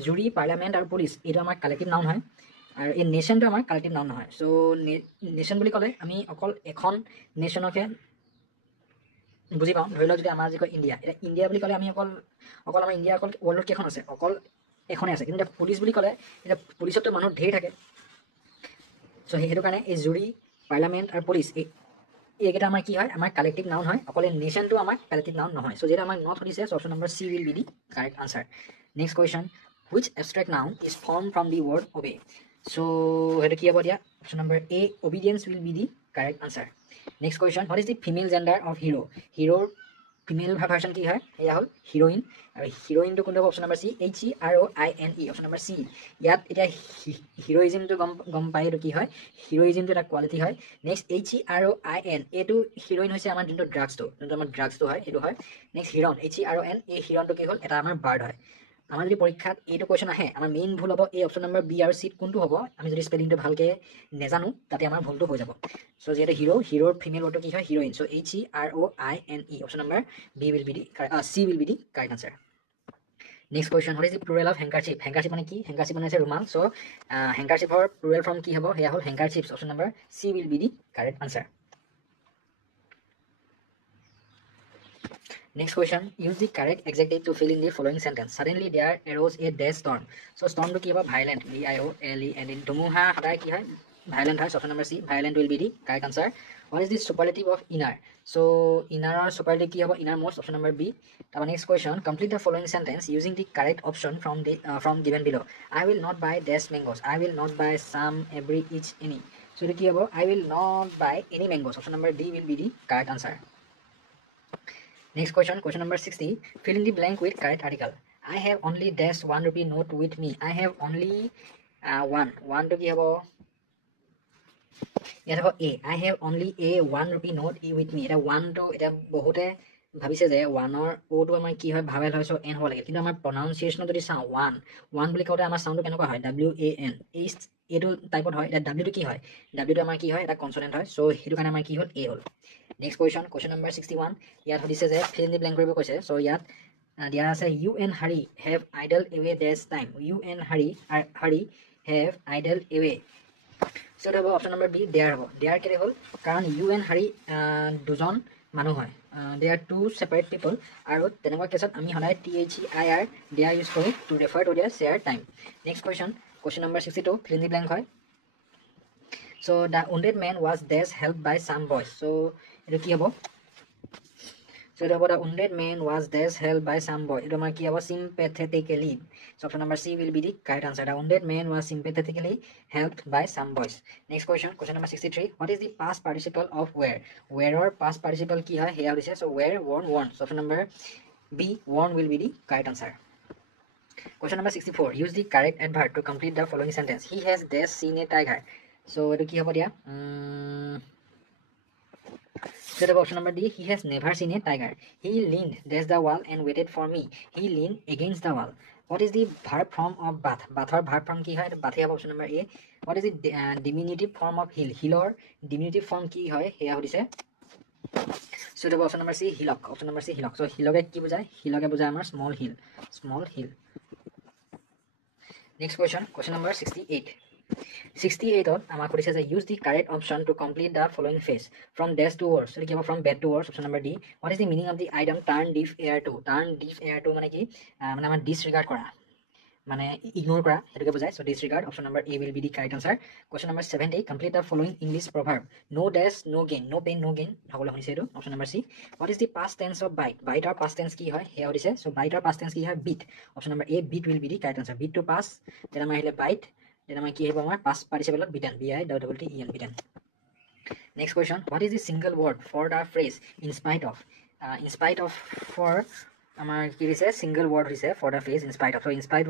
জুৰি পাৰ্লিয়ামেণ্ট আৰু পুলিচ এইটো আমাৰ কালেক্টিভ নাউন হয় আৰু এই নেশ্যনটো আমাৰ কালেক্টিভ নাউন নহয় সো নেশ্যন বুলি ক'লে আমি অকল এখন নেশ্যনকে বুজি পাওঁ ধৰি লওক যদি আমাৰ যি কয় ইণ্ডিয়া এতিয়া ইণ্ডিয়া বুলি ক'লে আমি অকল আমাৰ ইণ্ডিয়া অকল ৱৰ্ল্ডত কেইখন আছে অকল এখনেই আছে কিন্তু এতিয়া পুলিচ বুলি ক'লে এতিয়া পুলিচততো মানুহ ঢেৰ থাকে চ' সেইটো কাৰণে এই জুৰি পাৰ্লিয়ামেণ্ট আৰু পুলিচ এইকেইটা আমাৰ কি হয় আমাৰ কালেক্টিভ নাউন হয় অকল এই নেশ্যনটো আমাৰ কালেক্টিভ নাউন নহয় চ' যিহেতু আমাক নট সুধিছে so' option number C will be the correct answer next question which abstract noun is form from the word obey so' সেইটো কি হ'ব দিয়া option number A obedience will be the correct answer next question what is the female gender of হিৰোৰ female version কি হয় এয়া হ'ল heroine আৰু হিৰ'ইনটো কোনটো হ'ব option number C HEROINE option number C ইয়াত এতিয়া হিৰ'ইজিমটো গম পায় এইটো কি হয় হিৰ'ইজিমটো এটা কোৱালিটি হয় নেক্সট HEROIN এইটো হিৰ'ইন হৈছে আমাৰ যোনটো আমাৰ ড্ৰাগছটো হয় এইটো হয় নেক্সট হিৰণ HERON এই হিৰণটো কি হ'ল এটা আমাৰ বাৰ্ড হয় আমাৰ যদি পৰীক্ষাত এইটো কুৱেশ্যন আহে আমাৰ মেইন ভুল হ'ব এই অপশ্যন নম্বৰ বি আৰু চিত কোনটো হ'ব আমি যদি স্পেলিংটো ভালকৈ নেজানো তাতে আমাৰ ভুলটো হৈ যাব চ' যিহেতু হিৰ'ৰ ফিমেল ৱৰ্ডটো কি হয় heroine so' HEROINE option number B will be the C will be the correct answer next question what is the plural of handkerchief মানে কি হেংকাৰচিপ মানে হৈছে ৰুমাল চ' হেংকাৰচিপৰ প্লুৰেল ফৰ্ম কি হ'ব সেয়া হ'ল handkerchiefs option number C will be the correct answer Next question, use the correct adjective to fill in the following sentence. Suddenly there arose a dash storm. So storm to কি হ'ব violent, VIOLENT. ধুমুহা সদায় কি হয় violent হয়, option number C, violent will be the correct answer. What is the superlative of inner? So inner or superlative কি হ'ব innermost, option number B. Our next question, complete the following sentence using the correct option from given below. I will not buy dash mangoes. I will not buy some, every, each, any. So এইটো কি হ'ব I will not buy any mangoes. Option number D will be the correct answer. Next question, question number 60. Fill in the blank with correct article. I have only dash 1 rupee note with me. I have only one to কি হ'ব ইয়াত হ'ব A. I have only a 1 rupee note with me. এটা 1 টো এটা বহুতে ভাবিছে যে 1ৰ ওটো আমাৰ কি হয় ভাৱেল হয় চ' এন হ'ব লাগে কিন্তু আমাৰ প্ৰনাউন্সিয়েশ্যনত যদি চাওঁ 1 বুলি কওঁতে আমাৰ চাউণ্ডটো কেনেকুৱা হয় WAN এইটো টাইপত হয় এতিয়া ডাব্লিউটো কি হয় ডাব্লিউটো আমাৰ কি হয় এটা কনচনেণ্ট হয় চ' সেইটো কাৰণে আমাৰ কি হ'ল A হ'ল নেক্সট কুৱেশ্যন নম্বৰ 61 ইয়াত সুধিছে যে ফিল ইন দি ব্লেংক কৰিব কৈছে চ' ইয়াত দিয়া আছে you and Harry have idle away dash time you and Harry have idle away so' এইটো হ'ব অপশ্যন নম্বৰ বি ডেয়াৰ হ'ব ডেয়াৰ কেলৈ হ'ল কাৰণ ইউ এণ্ড হাৰি দুজন মানুহ হয় they are two separate people আৰু তেনেকুৱা কেছত আমি সদায় THEIR ডেয়াৰ ইউজ কৰোঁ to refer to their share time next question number 62 fill in the blank হয় so' the wounded man was dash helped by some boys চ' এইটো কি হ'ব So the wounded man was dash helped by some boy. It was sympathetically. So option number C will be the correct answer. The wounded man was sympathetically helped by some boys. Next question number 63. What is the past participle of where? Where or past participle ki hai? Here this is so where, worn. So option number B, worn will be the correct answer. Question number 64. Use the correct adverb to complete the following sentence. He has dash seen a tiger. So etu ki hobo dia? So the option number D, he has never seen a tiger. He leaned against the wall and waited for me. He leaned against the wall. What is the verb form of bath? Bath or verb form ki hai? Bath hai option number A. What is the diminutive form of hill? Hill or diminutive form ki hai? Here hodise. So the option number C, hillock. Option number C, hillock. So hillock ki bujai? Hillock bujai amar small hill. Small hill. Next question number 68. 68 আমাক কৈছে যে use the correct option to complete the following phrase from dash to words so কি হ'ব from bad to words option number D what is the meaning of the item turn deaf ear to মানে কি মানে আমাৰ disregard কৰা মানে ignore কৰা এটোকে বুজায় so disregard option number A will be the correct answer question number 70 complete the following English proverb no dash no gain no pain no gain সকলো শুনিছে এটো option number C what is the past tense of bite or past tense কি হয় হেয়া দিছে so bite or past tense কি হয় beat option number A beat will be the correct answer beat to pass then আমাৰ আহিলে bite then আমাৰ কি হ'ব আমাৰ past participle beaten BITTEN beaten next question what is the single word for the phrase in spite of for আমাৰ কি দিছে single word দিছে for the phrase in spite of so in spite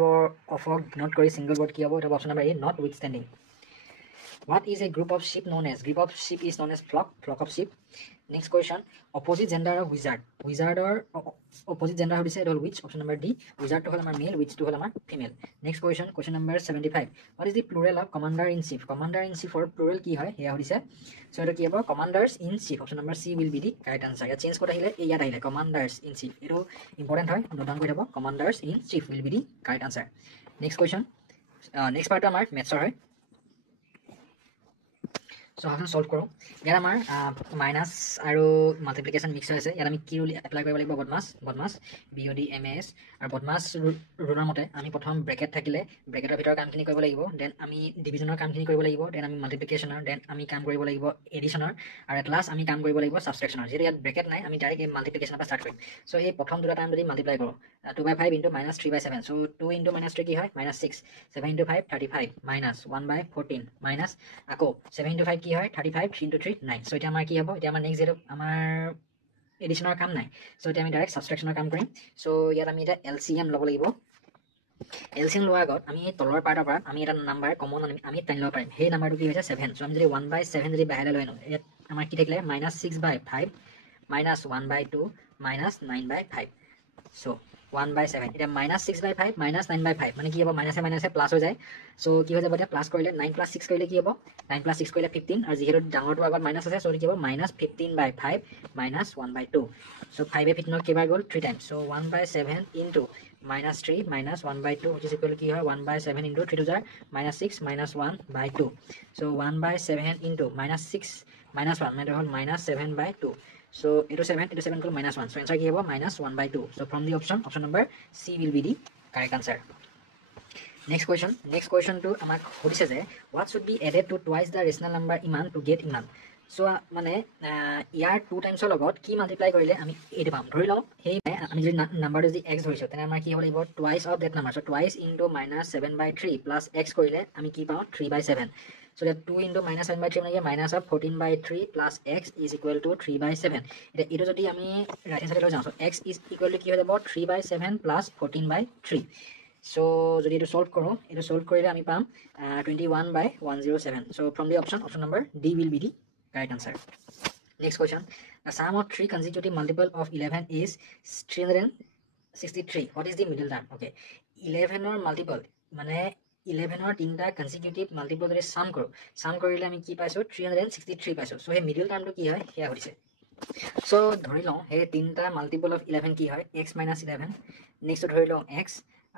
of not কৰি single word কি হ'ব এটা option number A notwithstanding What is a group of sheep known as? Group of sheep is known as flock of sheep. Next question, opposite gender of wizard. Wizard or opposite gender how to say it all witch? Option number D. Wizard to hol amar male, witch to hol amar female. Next question, question number 75. What is the plural of commander in chief? Commander in chief or plural ki hoy? Here how to say? So it ki hobo commanders in chief. Option number C will be the correct answer. Ya change kota hile e yat ahile commanders in chief. Eto important hoy. Note down kori hobo commanders in chief will be the correct answer. Next question. Next part amar maths hoy. So how can solve karo? Here amar minus aru multiplication mix hoise. Here ami ki rule apply koribo lagibo BODMAS BOD MAS aru BODMAS ruler mote ami prothom bracket thakile bracketor bhitor kam khini koribo lagibo, then ami divisionor kam khini koribo lagibo, then ami multiplicationor, then ami kam koribo lagibo additionor, aru at last ami kam koribo lagibo subtractionor. Jeri yat bracket nai ami direct multiplication pa start korim. So ei prothom duta time jodi multiply karo 2 by 5 into minus 3 by 7. So 2 into minus 3 ki hoy minus 6, 7 into 5 35 minus 1 by 14 minus ako 7 into 5 ki hoy 35, 3 into 3 9. So এটা আমার কি হবো, এটা আমার next যেটা আমার এডিশনৰ কাম নাই, সো এটা আমি ডাইৰেক্ট সাবট্ৰাকশনৰ কাম কৰিম। সো ইয়াত আমি এটা এলসিএম ল'ব লাগিব। এলসিএম লোৱাৰ আগত আমি তলৰ পাৰ্টৰ পৰা আমি এটা নাম্বাৰ কমন আমি টানি ল'ব পাৰিম। সেই নাম্বাৰটো কি হৈছে 7। সো আমি যদি 1 by 7 যদি বাহিৰলৈ লৈ আনো, ইয়াত আমাৰ কি থাকিলে -6 by 5 -1 by 2 -9 by 5। So 1 by 7 এটা -6 by 5 -9 by 5 মানে কি হ'ব, মাইনাছে প্লাস হৈ যায়। সো কি হৈ যাব, এতিয়া প্লাস কৰিলে 9 + 6 কৰিলে কি হ'ব, 9 + 6 কৰিলে 15 আৰু যিহেতু ডাঙৰটো আগত মাইনাস আছে, সো কি হ'ব -15 by 5 -1 by 2। সো 5 এ 15 কেইবাৰ গ'ল 3 times. So 1 by 7 into -3 -1 by 2 which is equal কি হয় 1 by 7 into 3 to the -6 -1 by 2। So 1 by 7 into -6 -1 মানে হ'ল -7 by 2। So into 7 goes -1. So answer ki hobo -1 by 2. So from the option number C will be the correct answer. Next question to amak hodise je what should be added to twice the rational number iman to get iman. So mane year 2 times লগত কি multiply কৰিলে আমি এইটো পাম। ধৰি লও সেই আমি যদি নাম্বাৰটো যদি x ধৰিছো, তেনে আমাৰ কি হ'ব লাগিব twice of that number। So twice into -7 by 3 plus x কৰিলে আমি কি পাওঁ 3 by 7। So that 2 into -7 by 3 মানে minus of 14 by 3 plus x is equal to 3 by 7। এটা যদি আমি right hand side লৈ যাওঁ, so x is equal to কি হৈ যাব 3 by 7 plus 14 by 3। So যদি এটো solve কৰো, এটো solve কৰিলে আমি পাম 21 by 107। So from the option number D will be the correct answer. Next question, the sum of 3 consecutive multiple of 11 is 363. What is the middle term? Okay, 11 or multiple মানে 11 or 3টা consecutive multiple যদি sum কৰিলে আমি কি পাইছো 363 পাইছো। So এই middle টাৰ্মটো কি হয় হেয়া হৈছে। সো ধৰি লওঁ এই 3টা multiple of 11 কি হয় x - 11, নেক্সট ধৰি লওঁ x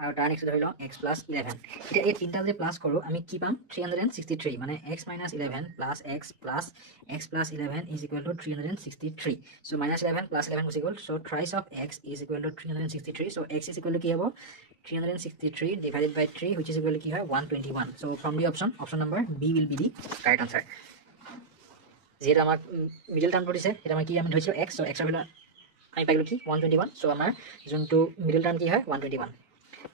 আৰু তাৰ নেক্সট ধৰি লওঁ x + 11। এতিয়া এই 3টা যদি প্লাস কৰো আমি কি পাম 363 মানে x - 11 plus x plus 11 is equal to 363। So -11 plus 11 গুচি গ'ল। So thrice of x is equal to 363। So x is equal to কি হ'ব 363 divided by 3 which is equal to কি হয় 121। So from the option number B will be the correct answer। যেটা আমাক middle term দিছে এটা আমাৰ কি আমি ধৰিছো x। So x ৰ ভ্যালু আমি পাইলো কি 121। So আমাৰ যোনটো মিডল টাৰ্ম কি হয় 121।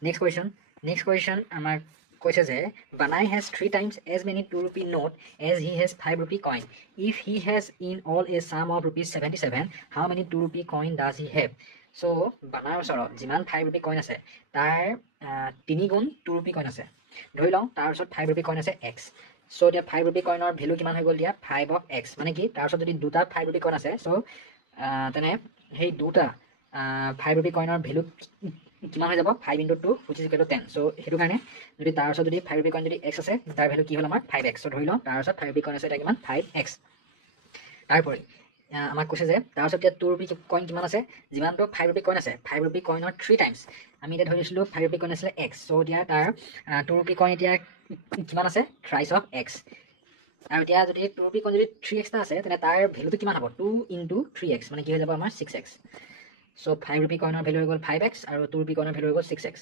Next question আমাৰ কৈছে যে Banai has 3 times as many 2 rupee note as he has 5 rupee coin. If he has in all a sum of ₹77, how many 2 rupee coin does he have? So Banai ওচৰত যিমান 5 rupee coin আছে তাৰ 3 গুণ 2 rupee coin আছে। ধৰি লওঁ তাৰ ওচৰত 5 rupee coin আছে x। So এতিয়া 5 rupee coinৰ ভ্যালু কিমান হৈ গ'ল দিয়া 5 of x মানে কি তাৰ ওচৰত যদি দুটা 5 rupee coin আছে, so তেনে সেই দুটা 5 rupee coinৰ ভ্যালু কিমান হৈ যাব 5 into 2 which is equal to 10। So হেতু কাৰণে যদি তাৰ ওচৰত যদি 5 rupee coin যদি x আছে তাৰ ভ্যালু কি হ'ল আমাৰ 5x। So ধৰি লওঁ তাৰ ওচৰত 5 rupee coin আছে এটা কিমান 5x। তাৰপৰে আমাক কৈছে যে তাৰ ওচৰত 2 rupee coin কিমান আছে, যিমানটো 5 rupee coin আছে 5 rupee coinৰ 3 times আমি এটা ধৰিছিলো 5 rupee coin আছিল x। So এতিয়া তাৰ 2 rupee coin এতিয়া কিমান আছে thrice of x। আৰু এতিয়া যদি 2 rupee coin যদি 3x টা আছে তেনে তাৰ ভ্যালুটো কিমান হ'ব 2 into 3x মানে কি হৈ যাব আমাৰ 6x। So 5 rupee coinৰ ভ্যালু হৈ গ'ল 5x আৰু 2 rupee coinৰ ভ্যালু হৈ গ'ল 6x।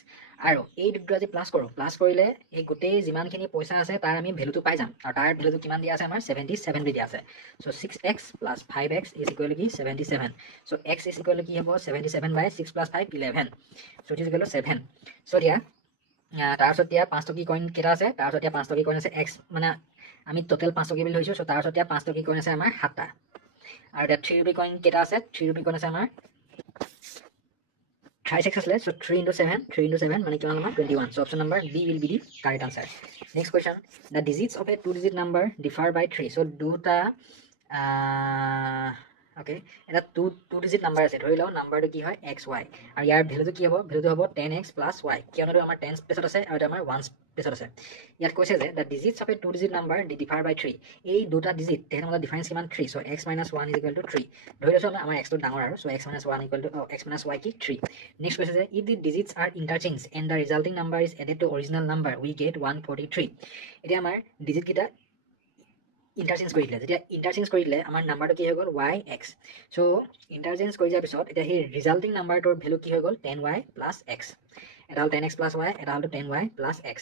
আৰু এই দুটা যদি প্লাস কৰিলে এই গোটেই যিমানখিনি পইচা আছে তাৰ আমি ভ্যালুটো পাই যাম। আৰু তাৰ ভ্যালুটো কিমান দিয়া আছে আমাৰ 77 দিয়া আছে। So 6x plus 5x is equal to কি 77। So x is equal to কি হ'ব 77 by 6 plus 5 11। So it is equal to 7। So দিয়া তাৰ ওচৰত দিয়া 5 টকী কইন কেটা আছে, তাৰ ওচৰত দিয়া 5 টকী কইন আছে x মানে আমি টোটাল 5 টকী বুলি ধৰিছো। So তাৰ ওচৰত দিয়া 5 টকী কইন আছে আমাৰ 7টা। আৰু দিয়া 3 rupee coin কেটা আছে 3 rupee coin আছে আমাৰ 36 আসলে, so 3 into 7 মানে কিমান আমাৰ 21. So option number B will be the correct answer. Next question, the digits of a two-digit number differ by 3. So দুটা okay, এটা two digit number আছে, ধৰি লওঁ নাম্বাৰটো কি হয় xy, আৰু ইয়াৰ ভ্যালুটো কি হ'ব, ভ্যালুটো হ'ব 10x plus y, কিয়নো আমাৰ 10 স্পেচত আছে আৰু আমাৰ 1 স্পেচত আছে। ইয়াত কৈছে যে the digits of a two digit number differ by 3, এই দুটা ডিজিট তেহেতৰ মাজত ডিফাৰেন্স কিমান 3, so x minus 1 is equal to 3, ধৰি লৈছো আমাৰ x টো ডাঙৰ আৰু, so x minus 1 equal to x minus y কি 3. Next কৈছে যে if the digits are interchanged and the resulting number is added to original number we get 143. এতিয়া আমাৰ ডিজিট কিটা ইন্টাৰচেঞ্জ কৰি দিলে, যেতিয়া ইন্টাৰচেঞ্জ কৰি দিলে আমাৰ নাম্বাৰটো কি হৈ গ'ল yx, so ইন্টাৰচেঞ্জ কৰি দিয়াৰ পিছত এতিয়া সেই ৰিজাল্টিং নাম্বাৰটোৰ ভ্যালু কি হৈ গ'ল 10y plus x, এটা হ'ল 10x plus y, এটা হ'ল 10y plus x.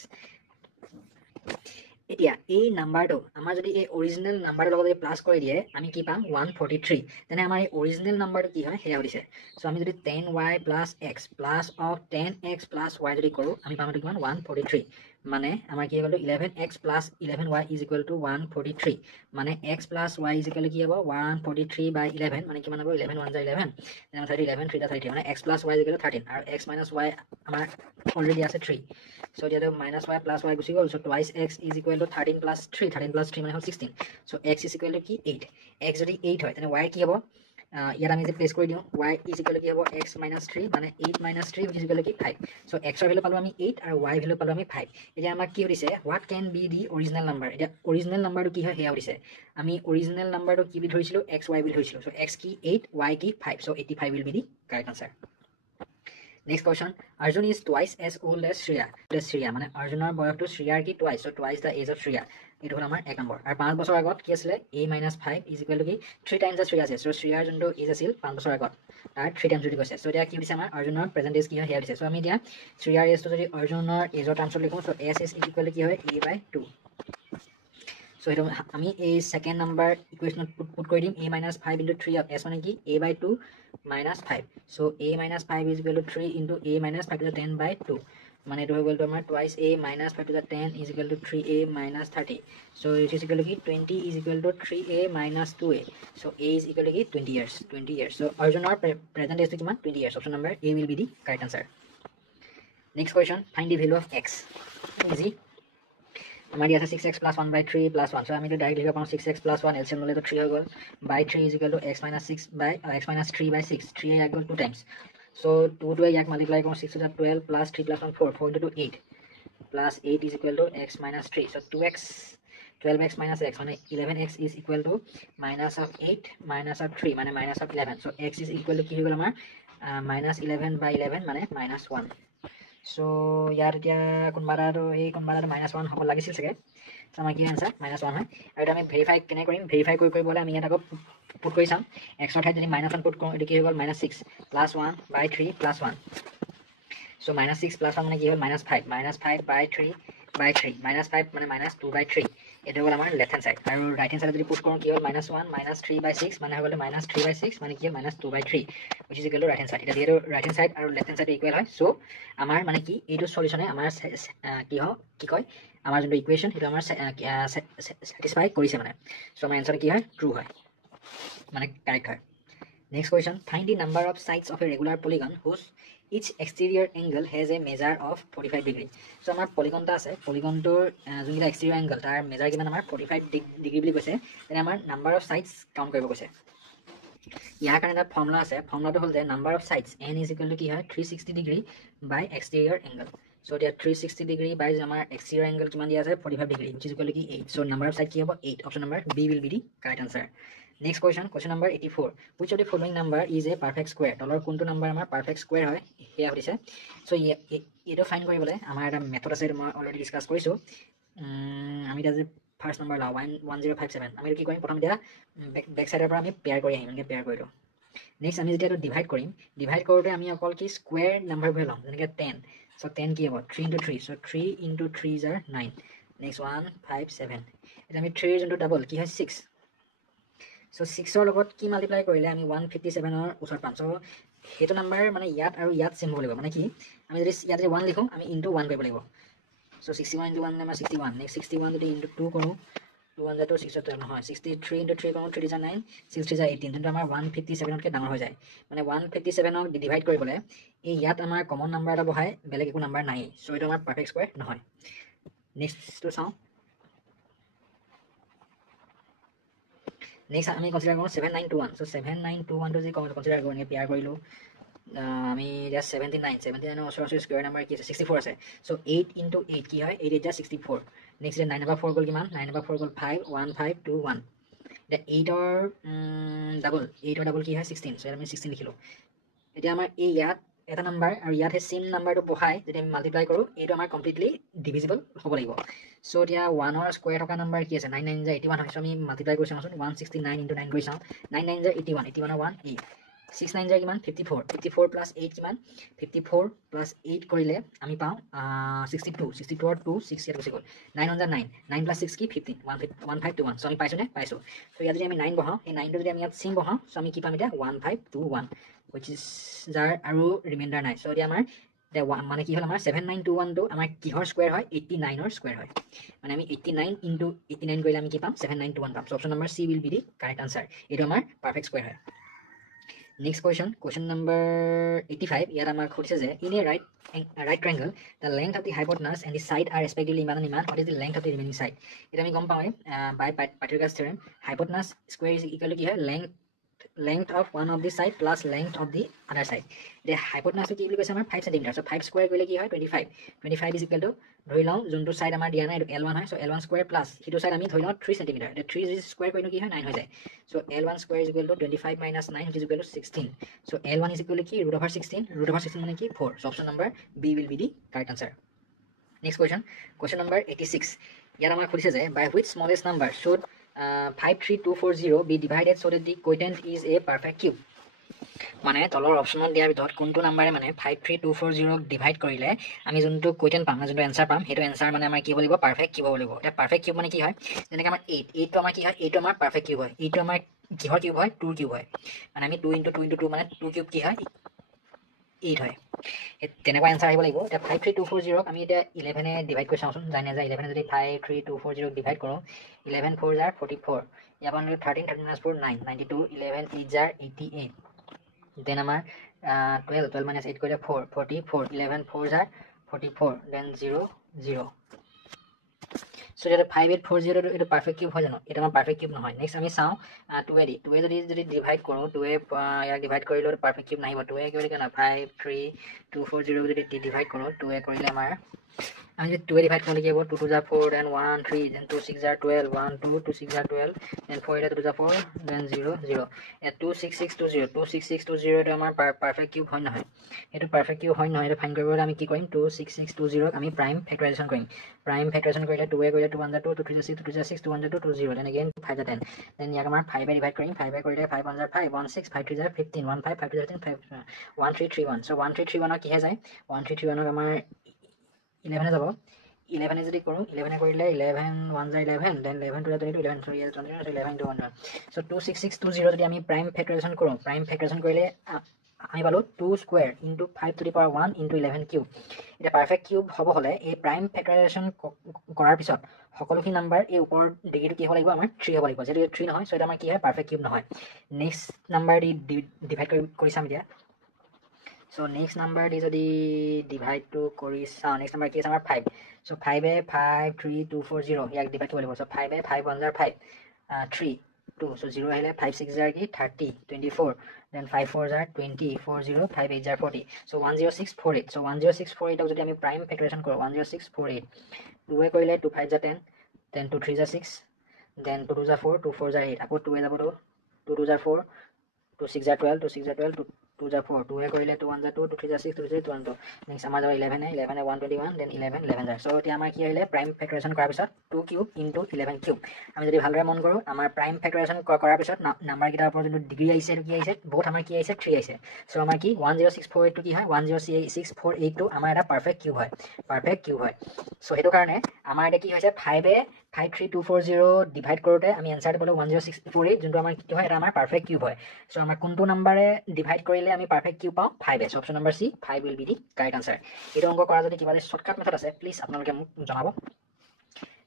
এতিয়া এই নাম্বাৰটো আমাৰ যদি এই অৰিজিনেল নাম্বাৰটোৰ লগত যদি প্লাছ কৰি দিয়ে আমি কি পাম 143, তেনে আমাৰ এই অৰিজিনেল নাম্বাৰটো কি হয় সেয়া দিছে। সো আমি যদি 10y plus x plus of 10x plus y যদি কৰোঁ আমি পাম কিমান 143, মানে আমাৰ কি হ'ল 11x plus 11y is equal to 143, মানে x plus y is equal to কি হ'ব 143 by 11, মানে কিমান হ'ব 11 1 11, then 11 3 33, মানে x plus y is equal to 13 আৰু x minus y আমাৰ অলৰেডি আছে 3, so এতিয়া minus y plus y গুচি গ'ল, so twice x is equal to 13 plus 3, 13 plus 3 মানে হ'ল 16, so x is equal to কি 8, x যদি 8 হয় তেনে y কি হ'ব, ইয়াত আমি যে প্লেস কৰি দিওঁ y is equal to কি হ'ব x minus 3, মানে 8 minus 3 which is equal to কি 5, so x ৰ ভ্যালু পালো আমি 8 আৰু y ভ্যালু পালো আমি 5. এতিয়া আমাক কি দিছে what can be the original number, এতিয়া original নাম্বাৰটো কি হয় সেয়া দিছে, আমি original নাম্বাৰটো কি বুলি ধৰিছিলো xy বুলি ধৰিছিলো, so x কি 8 y কি 5, so 85 will be the correct answer. Next question, Arjun is twice as old as Shreya, মানে অৰ্জুনৰ বয়সটো শ্ৰেয়াৰ কি twice, so twice the age of Shreya, এইটো হ'ল আমাৰ 1 নম্বৰ। আৰু 5 বছৰ আগত কি আছিলে a minus 5 is equal to কি 3 times the Shreya আছে, so শ্ৰেয়াৰ যোনটো এজ আছিল 5 বছৰ আগত তাৰ 3 টাইমছ যদি কৈছে, so এতিয়া কি দিছে আমাৰ অৰ্জুনৰ প্ৰেজেন্ট এজ কি হয় সেয়া দিছে, so আমি এতিয়া শ্ৰেয়াৰ এজটো যদি অৰ্জুনৰ এজৰ টাৰ্মছত লিখোঁ, so s is equal to কি হয় a/2, so সেইটো আমি এই সেকেন্ড নাম্বাৰ ইকুৱেশ্যনত পুট কৰি দিম a minus 5 into 3 of s, মানে কি a/2 minus 5, so a minus 5 is equal to 3 into a minus 5 to the 10/2, মানে এইটো হৈ গ'ল তোমাৰ twice a minus 5 to the 10 is equal to 3a minus 30, so it is equal to কি 20 is equal to 3a minus 2a, so a is equal to কি 20 years, so অৰ্জুনৰ present age কিমান 20 years, option number a will be the correct answer. Next question, find the value of x. Easy, আমাৰ ইয়াত আছে 6x plus 1 by 3 plus 1, so আমি তো direct লিখিব পাৰোঁ 6x plus 1 LCM ল'লে তো 3 হৈ গ'ল, by 3 is equal to x minus 3 by 6, 3 ইয়াক গ'ল 2 times, so 2 টোৱে ইয়াক মাল্টিপ্লাই কৰোঁ 6 to the 12 plus 3 plus 1 4, 4 into 2 8 plus 8 is equal to x minus 3, so 2x 12x minus x, মানে 11x is equal to minus of 8 minus of 3, মানে minus of 11, so x is equal to কি হৈ গ'ল আমাৰ minus 11 by 11, মানে minus 1, so ইয়াৰ এতিয়া কোনবা এটা minus 1 হ'ব লাগিছিল চাগে, so আমাৰ কি আনসাৰ minus 1 হয়। আৰু এটা আমি ভেৰিফাই কেনে কৰিম, ভেৰিফাই কৰি বলে আমি ইয়াত আকৌ পুট কৰি চাম, x ৰ ঠাইত যদি minus 1 পুট কৰোঁ এইটো কি হৈ গ'ল minus 6 plus 1 by 3 plus 1, so minus 6 plus 1 মানে কি হ'ল minus 5 by 3 by 3, minus 5 মানে minus 2 by 3, এইটো হ'ল আমাৰ লেফ্ট হেণ্ড সাইড। আৰু ৰাইট হেণ্ড সাইডে যদি পুট কৰোঁ কি হ'ল minus 1 minus 3 by 6, মানে হৈ গ'ল minus 3 by 6, মানে কি হ'ল minus 2 by 3, which is equal to right hand side. এতিয়া যিহেতু ৰাইট হেণ্ড সাইড আৰু লেফ্ট হেণ্ড সাইড ইকুৱেল হয়, so আমাৰ মানে কি এইটো সলিউশনে আমাৰ কি কয় আমাৰ যোনটো ইকুৱেশ্যন সেইটো আমাৰ স্যাটিসফাই কৰিছে, মানে so আমাৰ এনসাৰ কি হয় ট্ৰু হয়, মানে কাৰেক্ট হয়। Next question, find the number of sides of a regular polygon whose each exterior angle has a measure of 45 degree. So আমাৰ পলিগনটা আছে, পলিগনটোৰ যোনটা এক্সটেৰিয়ৰ এংগল তাৰ মেজাৰ কিমান আমাৰ 45 ডিগ্ৰী বুলি কৈছে, তেনে আমাৰ নাম্বাৰ অফ সাইডস কাউন্ট কৰিব কৈছে। ইয়াৰ কাৰণে এটা ফৰ্মুলা আছে, ফৰ্মুলাটো হ'ল যে number of sides n is equal to কি হয় 360 ডিগ্ৰী বাই এক্সটেৰিয়ৰ এংগল, so এতিয়া 360 ডিগ্ৰী বাই আমাৰ এক্সটেৰিয়ৰ এংগল কিমান দিয়া আছে 45 degree, which is equal to কি 8, so নাম্বাৰ অফ সাইড কি হ'ব 8, option number B will be the correct answer. Next question, question number 84, which of the following number is a perfect square, তলৰ কোনটো number আমাৰ perfect square হয় হেয়া হৈছে, so এইটো ফাইন্ড কৰিবলৈ আমাৰ এটা মেথড আছে, মই অলৰেডি ডিসকাস কৰিছো। আমি এটা যে ফাৰ্স্ট নাম্বাৰ লাও 1057, আমি কি কৰিম প্ৰথম এতিয়া বেক সাইডৰ পৰা আমি পেয়াৰ কৰি আহিম, পেয়াৰ কৰি দিওঁ। নেক্সট আমি যেতিয়া ডিভাইড কৰিম, ডিভাইড কৰোঁতে আমি অকল কি স্কয়াৰ নাম্বাৰবোৰ ল'ম, যেনেকৈ 10, so 10 কি হ'ব 3 into 3, so 3 into 3 is 9, next 157, এটা আমি 3 যোনটো ডাবল কি হয় 6, so 6 ৰ লগত কি মাল্টিপ্লাই কৰিলে আমি 157 ৰ ওচৰত পাম, so সেইটো নাম্বাৰ মানে ইয়াত আৰু ইয়াত সেম হ'ব লাগিব, মানে কি আমি যদি ইয়াত যদি 1 লিখোঁ আমি ইনটু 1 কৰিব লাগিব, so 61 into 1 আমাৰ 61, next 61 যদি ইনটু 2 কৰোঁ 2 6 12 নহয় 63 into 3 কৰোঁ 3 9 6 3 18 কিন্তু আমাৰ 157তকৈ ডাঙৰ হৈ যায় মানে 157ক ডিভাইড কৰিবলৈ এই ইয়াত আমাৰ কমন নাম্বাৰ এটা বহাই বেলেগ একো নাম্বাৰ নাই সো এইটো আমাৰ পাৰফেক্ট স্কয়াৰ নহয় নেক্সটটো চাওঁ নেক্সট আমি কনসিডাৰ কৰোঁ 7921 সো 7921 টো যি কনসিডাৰ কৰোঁ পেয়াৰ কৰিলোঁ আমি জাস্ট 79 79 ওচৰ স্কয়াৰ নাম্বাৰ কি আছে 64 আছে সো 8 into 8 কি হয় 8 is 64 নেক্সট 9 over 4 গল কিমান 9 over 4 গল 5 1 5 2 1 এটা 8 or ডাবল কি হয় 16 সো আমি 16 লিখিলো এতিয়া আমাৰ এই ইয়াত এটা নাম্বাৰ আৰু ইয়াত হে সেম নাম্বাৰটো বহাই যদি আমি মাল্টিপ্লাই কৰো এইটো আমাৰ কমপ্লিটলি ডিভিজিবল হ'ব লাগিব সো এতিয়া 1 ৰ স্কয়াৰ থকা নাম্বাৰ কি আছে 9 9 81 হয় সো আমি মাল্টিপ্লাই কৰি চাওঁচোন 169 into 9 কৰি চাওঁ 9 9 81 81 ৰ 1 8 6 9 কিমান 54 54 plus 8 কিমান 54 plus 8 কৰিলে আমি পাওঁ 62 62 ৰ 2 6 ইয়াত গুচি গ'ল 9 on 9 9 plus 6 কি 15 1521 সো আমি পাইছো নে পাইছো সো ইয়াত যদি আমি 9 বহাও এই 9 টো যদি আমি ইয়াত সেম বহাও সো আমি কি পাম এটা 1521 which is যাৰ আৰু ৰিমাইন্ডাৰ নাই সো এতিয়া আমাৰ মানে কি হল আমাৰ 7921 টো আমাৰ কিহৰ স্কয়াৰ হয় 89 ৰ স্কয়াৰ হয় মানে আমি 89 into 89 কৰিলে আমি কি পাম 7921 পাম so option number C will be the correct answer এইটো আমাৰ পাৰফেক্ট স্কয়াৰ হয় Next question number 85. Here our question is in a right triangle, the length of the hypotenuse and the side are respectively iman and iman. What is the length of the remaining side? Here we come by Pythagoras theorem. Hypotenuse square is equal to length of one of the side plus length of the other side. The hypotenuse is equal to 5 cm. So 5 square equal to 25. 25 is equal to ধৰি লওঁ যোনটো side আমাৰ দিয়া নাই L1 হয় so L1 square plus হিটো side আমি ধৰি লওঁ 3 cm the 3 স্কয়াৰ কৰিলে কি হয় 9 হৈ যায় so L1 square is equal to 25 minus 9 which is equal to 16 so L1 is equal to কি √16 মানে কি 4 so option number B will be the correct answer next question number 86 ইয়াত আমাৰ খুদিছে যে by which smallest number should 53240 be divided so that the quotient is a perfect cube মানে তলৰ অপচনত দিয়াৰ ভিতৰত কোনটো নাম্বাৰে মানে 53240 ডিভাইড কৰিলে আমি যোনটো কোৱেশ্চন পাম যোনটো আনসাৰ পাম হেতু আনসাৰ মানে আমাৰ কি হ'ব লাগিব পাৰফেক্ট কিউব হ'ব লাগিব এটা পাৰফেক্ট কিউব মানে কি হয় যেনেকৈ আমাৰ 8 টো আমাৰ কি হয় 8 টো আমাৰ পাৰফেক্ট কিউব হয় 8 টো আমাৰ কিহৰ কিউব হয় 2 কিউব হয় মানে আমি 2 into 2 into 2 মানে 2 কিউব কি হয় 8 হয় তেনেকুৱা আনসাৰ আহিব লাগিব এটা 53240 ক আমি এটা 11 এ ডিভাইড কৰি চাওঁচোন জানি যায় 11 যদি 53240 ডিভাইড কৰো 11 4 jar 44 ইয়াৰ পৰা 13 13 4 9 92 11 8 jar 88 then amar 12 minus 8 kore 4 44 11 4 are 44 then 0 0 so এটা 5840 এটা পারফেক্ট কিউব হয় জানো এটা আমার পারফেক্ট কিউব নহয় নেক্সট আমি চাও 2 এ 2 এ যদি ডিভাইড কৰো 2 এ ইয়াক ডিভাইড কৰিলে পাৰফেক্ট কিউব নাহিব 2 এ কি কেনা 53240 যদি ডিভাইড কৰো 2 এ কৰিলে আমাৰ আমি যদি 2 ডিভাইড করলে কি হবে 2 to the 4 then 1 3 then 2 6 are 12 1 2 2 6 are 12 then 4 to the 4 then 0 0 26620 26620 এটা আমাৰ পাৰফেক্ট কিউব হয় নহয় এটো পাৰফেক্ট কিউব হয় নহয় এটা ফাইন্ড কৰিবলৈ আমি কি কৰিম 26620 আমি প্ৰাইম ফেক্টৰাইজেশ্যন কৰিম প্ৰাইম ফেক্টৰাইজেশ্যন কৰিলে 2 এ কৰিলে 2 1 2 2 3 6 2 3 6 2 1 2 2 0 then again 5 10 then ইয়াক আমাৰ 5 এ ডিভাইড কৰিম 5 এ কৰিলে 5 1 5 1 6 5 3 15 1 5 5 2 13 1331 so 1331 কি হৈ যায় 1331 আমাৰ 11 যাব 11 যদি কৰো 11 কৰিলে 11 1 11 then 11 2 22 11 3 11 to 1 so 26620 যদি আমি প্ৰাইম ফেক্টৰাইজেশ্যন কৰো প্ৰাইম ফেক্টৰাইজেশ্যন কৰিলে আমি পালো 2 square into 5 to the power 1 into 11 cube এটা পারফেক্ট কিউব হ'ব হলে এই প্ৰাইম ফেক্টৰাইজেশ্যন কৰাৰ পিছত সকলোখিনি নাম্বাৰ এই ওপৰ ডিগ্ৰীটো কি হ'ব লাগিব আমাৰ 3 হ'ব লাগিব যদি 3 নহয় সো এটা আমাৰ কি হয় পাৰফেক্ট কিউব নহয় নেক্সট নাম্বাৰ দি ডিভাইড কৰি চাম দিয়া so next number is the divide to korisa next number is our 5 so 5 a 53240 yak divide koribo so 5 a 5 1 5 3 2 so 0 hele 5 6 jar ki 30 24 then 5 4 jar 20 40 5 8 jar 40 so 10648 so 10648 jodi ami prime factorization koro 10648 2 a korile 2 5 jar 10 then 2 3 jar 6 then 2 2 jar 4 2 4 jar 8 apo 2 a jabo 2 2 jar 4 2 6 jar 12 2 6 jar 12 2 jar 4 2 a korile 2 1 jar 2 2 3 jar 6 2 3 1 2 next amar 11 a 121 then 11 11 jar so eti amar ki hoile prime factorization korar pisot 2 cube into 11 cube ami jodi bhalore mon koru amar prime factorization korar pisot number kita upor jonto degree aise etu ki aise both amar ki aise 3 aise so amar ki 10648 to ki hoy 10648 to amar eta perfect cube hoy so hetu karone amar eta ki hoise 5 a 53240 divide কৰোতে আমি answer পালো 10648 যোনটো আমাৰ কি হয় এটা আমাৰ perfect cube হয় সো আমাৰ কোনটো নম্বৰে ডিভাইড কৰিলে আমি পাৰফেক্ট কিউব পাও 5 এ option number C 5 will be the correct answer এটা অংক কৰা যদি কিবা শর্টকাট মেথড আছে প্লিজ আপোনালোকে মোক জনাব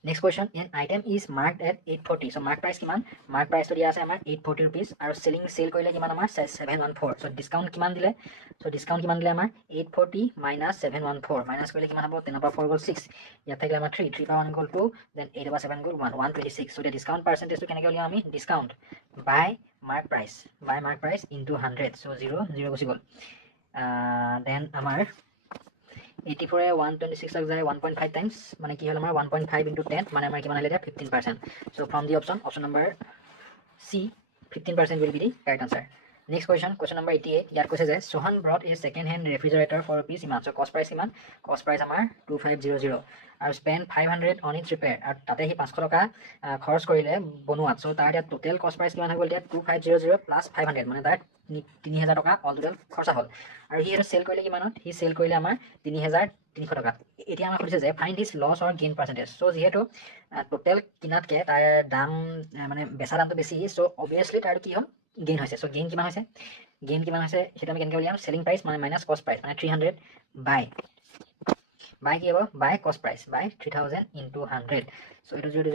Next question, an item is marked at 840. So mark price kiman? Mark price to dia ase amar 840 rupees. Aru selling sale koile kiman amar 714. So discount kiman dile? So discount kiman dile amar 840 minus 714. Minus koile kiman hobo 10 upper 4 equals 6. Yath thakile amar 3. 3 power 1 equal 2. Then 8 over 7 equal 1. 126. So the discount percentage to keneke uliam ami? Discount by mark price. By mark price into 100. So 0 0 gusi gol. Then amar 84 এ 126 লাগ যায় 1.5 Times মানে কি হল আমাৰ 1.5 into 10 মানে আমাৰ কিমান হলে 15%. So from the option number C, 15% will be the correct answer. Next question number 88. ইয়াত কৈছে যে Sohan brought a second hand refrigerator for rupees iman. So cost price কিমান? Cost price আমাৰ 2500 আৰু spend 500 on its repair. আৰু তাতে হি 500 টকা খৰচ কৰিলে বনোৱাত. So তাৰ ইয়াত total cost price কিমান হৈ গল এতিয়া 2500 plus 500 মানে তাৰ 3000 টকা অল টোটাল খৰচা হ'ল আৰু হি সেল কৰিলে কিমানত হি সেল কৰিলে আমাৰ 3300 টকা এতিয়া আমাক কৈছে যে ফাইন্ড হিজ লছ অৰ গেইন পাৰ্চেন্টেজ সো যেহেতু টোটাল কিনাতকে তাৰ দাম মানে বেচা দামটো বেছি সো অবভিয়াসলি তাৰ কি হ'ল গেইন হৈছে সো গেইন কিমান হৈছে সেটা আমি কেনেকৈ উলিয়াম সেলিং প্ৰাইস মানে মাইনাস কষ্ট প্ৰাইস মানে 300 বাই কি হ'ব বাই কষ্ট price by 3000 into 100 so it is 0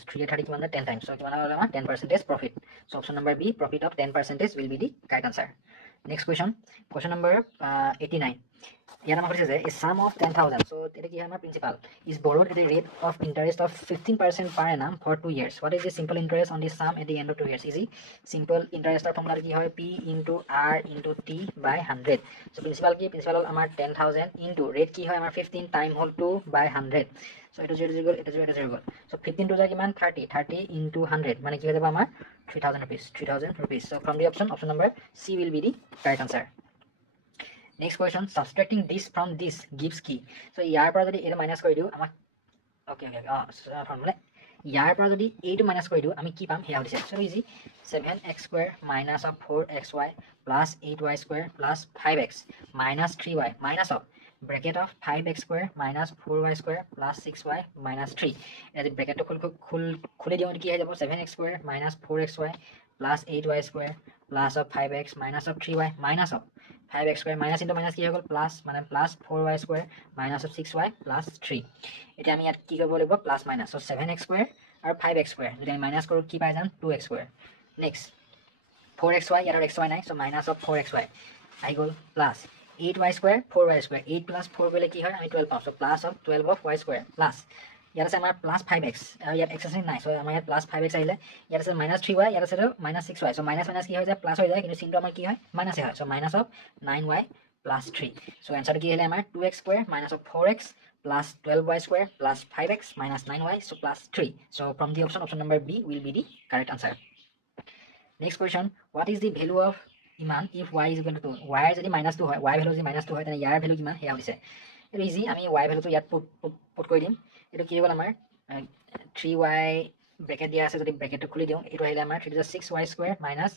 330 কিমান 10 times so কিমান হ'ল আমাৰ 10% profit so option number B profit of 10% will be the correct answer. Next question number 89. Here আমাক কৈছে যে a sum of 10000 so এটা কি হয় আমাৰ principal is borrowed at a rate of interest of 15% per annum for 2 years. What is the simple interest on this sum at the end of 2 years? Easy. Simple interest formula কি হয় P into R into T by 100. So principal কি principal হল আমাৰ 10000 into rate কি হয় আমাৰ 15 time hall 2 by 100. So এটা 0 গল এটা 0 গল. So 15 to যায় কিমান 30 into 100 মানে কি হৈ যাব আমাৰ 3000 rupees. So from the option number C will be the correct answer. Next question, subtracting this from this gives key. So ইয়াৰ পৰা যদি এটা মাইনাস কৰি দিও আমাক ওকে ফৰ্মুলা ইয়াৰ পৰা যদি এইটো মাইনাস কৰি দিও আমি কি পাম হেয়া হৈছে so easy 7x² minus of 4xy plus 8y² plus 5x minus 3y minus of bracket of 5x² minus 4y² plus 6y minus 3 এই ব্র্যাকেটটো খুলি দিও কি হৈ যাব 7x² minus 4xy plus 8y² plus of 5x minus of 3y minus of 5x² minus into minus কি হৈ গল plus মানে plus 4y² minus of 6y plus 3 এটা আমি ইয়াত কি কৰিব লাগিব plus minus so 7x² আৰু 5x² যদি আমি মাইনাস কৰো কি পাই যাম 2x². Next 4xy ইয়াৰ xy নাই so minus of 4xy আহি গল plus 8y² 4y² 8 plus 4 গলে কি হয় আমি 12 পাম so plus of 12 of y² plus ইয়াত আছে আমাৰ plus 5x আৰু ইয়াত x আছে নাই so আমাৰ ইয়াত plus 5x আহিলে ইয়াত আছে minus 3y ইয়াত আছে minus 6y so minus কি হৈ যায় plus হৈ যায় কিন্তু চিনটো আমাৰ কি হয় minus হয় so minus of 9y plus 3 so answer কি আহিলে আমাৰ 2x² minus of 4x plus 12y² plus 5x minus 9y so plus 3 so from the option number B will be the correct answer. Next question, what is the value of iman if y is equal to 2 y যদি minus 2 হয় y value যদি minus 2 হয় তেনে ইয়াৰ value কিমান হেয়া হৈছে এটা easy আমি y value তো ইয়াত পুট কৰি দিম এটা কি হ'ল আমাৰ 3y ব্ৰ্যাকেট দিয়া আছে যদি ব্ৰ্যাকেটটো খুলি দিও এটো আহিলে আমাৰ 3 6y² minus